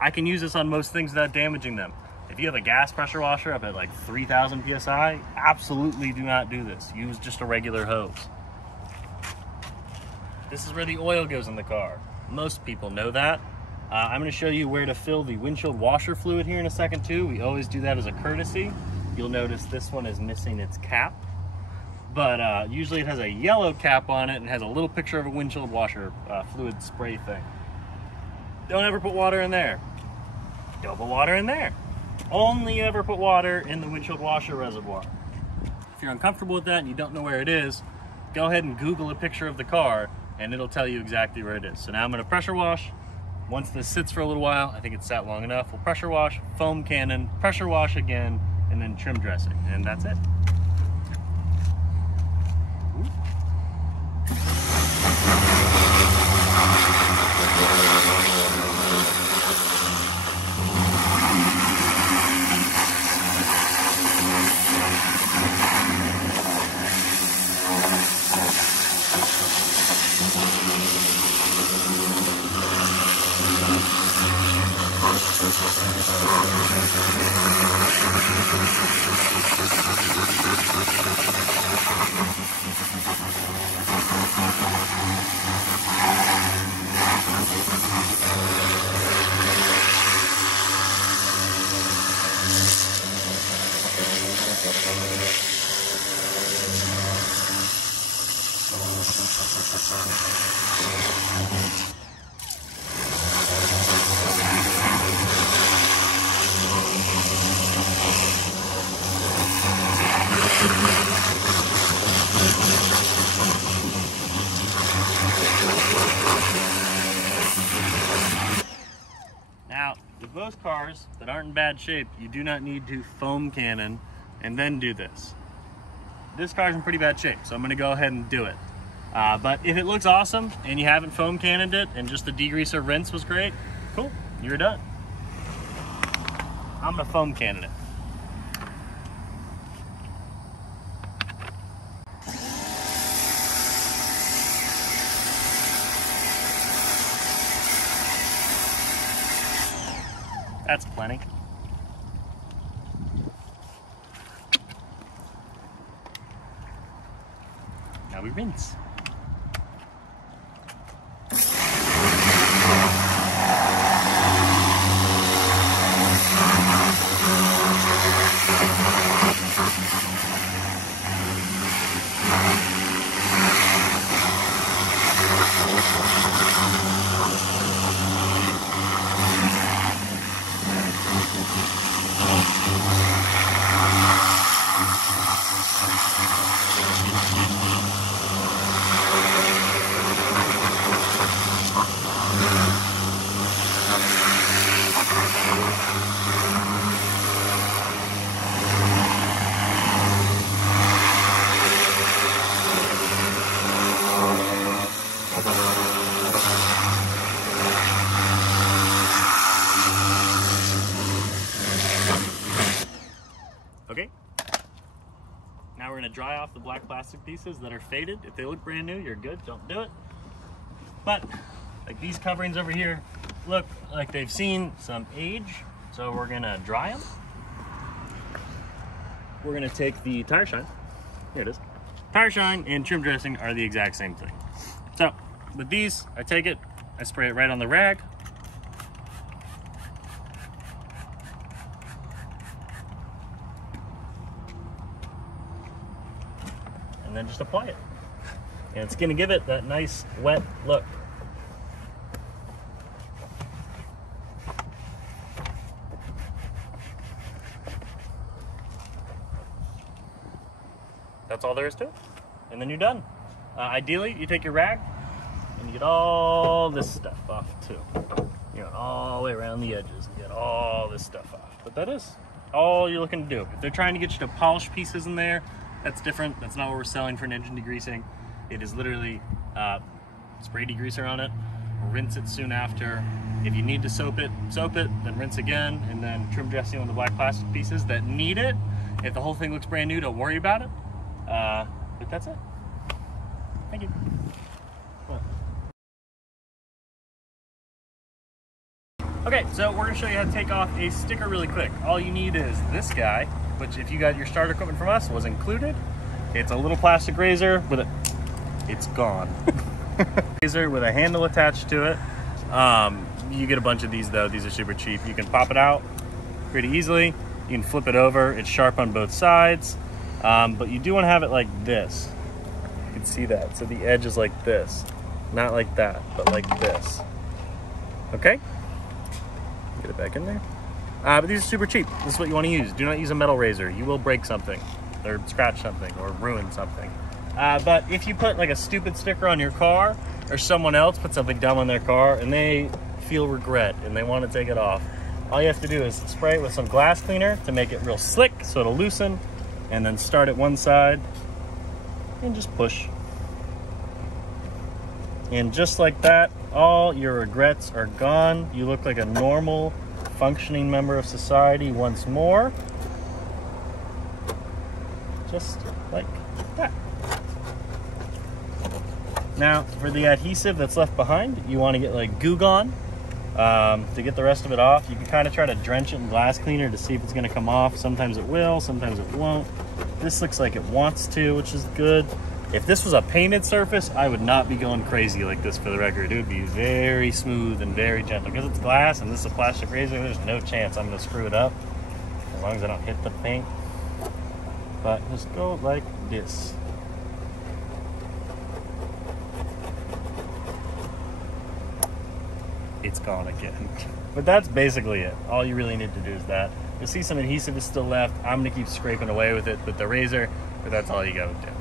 I can use this on most things without damaging them. If you have a gas pressure washer up at like 3000 PSI, absolutely do not do this. Use just a regular hose. This is where the oil goes in the car. Most people know that. I'm going to show you where to fill the windshield washer fluid here in a second too. We always do that as a courtesy. You'll notice this one is missing its cap, but usually it has a yellow cap on it and has a little picture of a windshield washer fluid spray thing. Don't ever put water in there. Don't put water in there. Only ever put water in the windshield washer reservoir. If you're uncomfortable with that and you don't know where it is, go ahead and Google a picture of the car and it'll tell you exactly where it is. So now I'm going to pressure wash. Once this sits for a little while, I think it's sat long enough, we'll pressure wash, foam cannon, pressure wash again, and then trim dressing, and that's it. Now, with most cars that aren't in bad shape, you do not need to foam cannon and then do this. This car's in pretty bad shape, so I'm gonna go ahead and do it. But if it looks awesome and you haven't foam cannoned it and just the degreaser rinse was great, cool, you're done. I'm gonna foam cannon it. That's plenty. Now we rinse. Okay, now we're gonna dry off the black plastic pieces that are faded. If they look brand new, you're good, don't do it. But like these coverings over here look like they've seen some age, so we're gonna dry them. We're gonna take the tire shine, here it is. Tire shine and trim dressing are the exact same thing. So with these, I take it, I spray it right on the rag. And then just apply it. And it's gonna give it that nice wet look. That's all there is to it. And then you're done. Ideally, you take your rag and you get all this stuff off too. You know, all the way around the edges and get all this stuff off. But that is all you're looking to do. If they're trying to get you to polish pieces in there, that's different. That's not what we're selling for an engine degreasing. It is literally spray degreaser on it, rinse it soon after. If you need to soap it, then rinse again, and then trim dressing on the black plastic pieces that need it. If the whole thing looks brand new, don't worry about it. But that's it. Thank you. Cool. Okay, so we're gonna show you how to take off a sticker really quick. All you need is this guy, which if you got your starter equipment from us was included. It's a little plastic razor with it's gone. Razor with a handle attached to it. You get a bunch of these though. These are super cheap. You can pop it out pretty easily. You can flip it over. It's sharp on both sides. But you do want to have it like this. You can see that. So the edge is like this. Not like that, but like this. Okay? Get it back in there. But these are super cheap. This is what you want to use. Do not use a metal razor. You will break something, or scratch something, or ruin something. But if you put like a stupid sticker on your car, or someone else put something dumb on their car, and they feel regret, and they want to take it off, All you have to do is spray it with some glass cleaner to make it real slick so it'll loosen, and then start at one side and just push. And just like that, all your regrets are gone. You look like a normal, functioning member of society once more. Just like that. Now, for the adhesive that's left behind, you want to get like Goo Gone to get the rest of it off. You can kind of try to drench it in glass cleaner to see if it's going to come off. Sometimes it will, sometimes it won't. This looks like it wants to, which is good. If this was a painted surface, I would not be going crazy like this, for the record. It would be very smooth and very gentle. Because it's glass and this is a plastic razor, there's no chance I'm going to screw it up, as long as I don't hit the paint. But just go like this. It's gone again. But that's basically it. All you really need to do is that. You'll see some adhesive is still left. I'm going to keep scraping away with it with the razor, but that's all you got to do.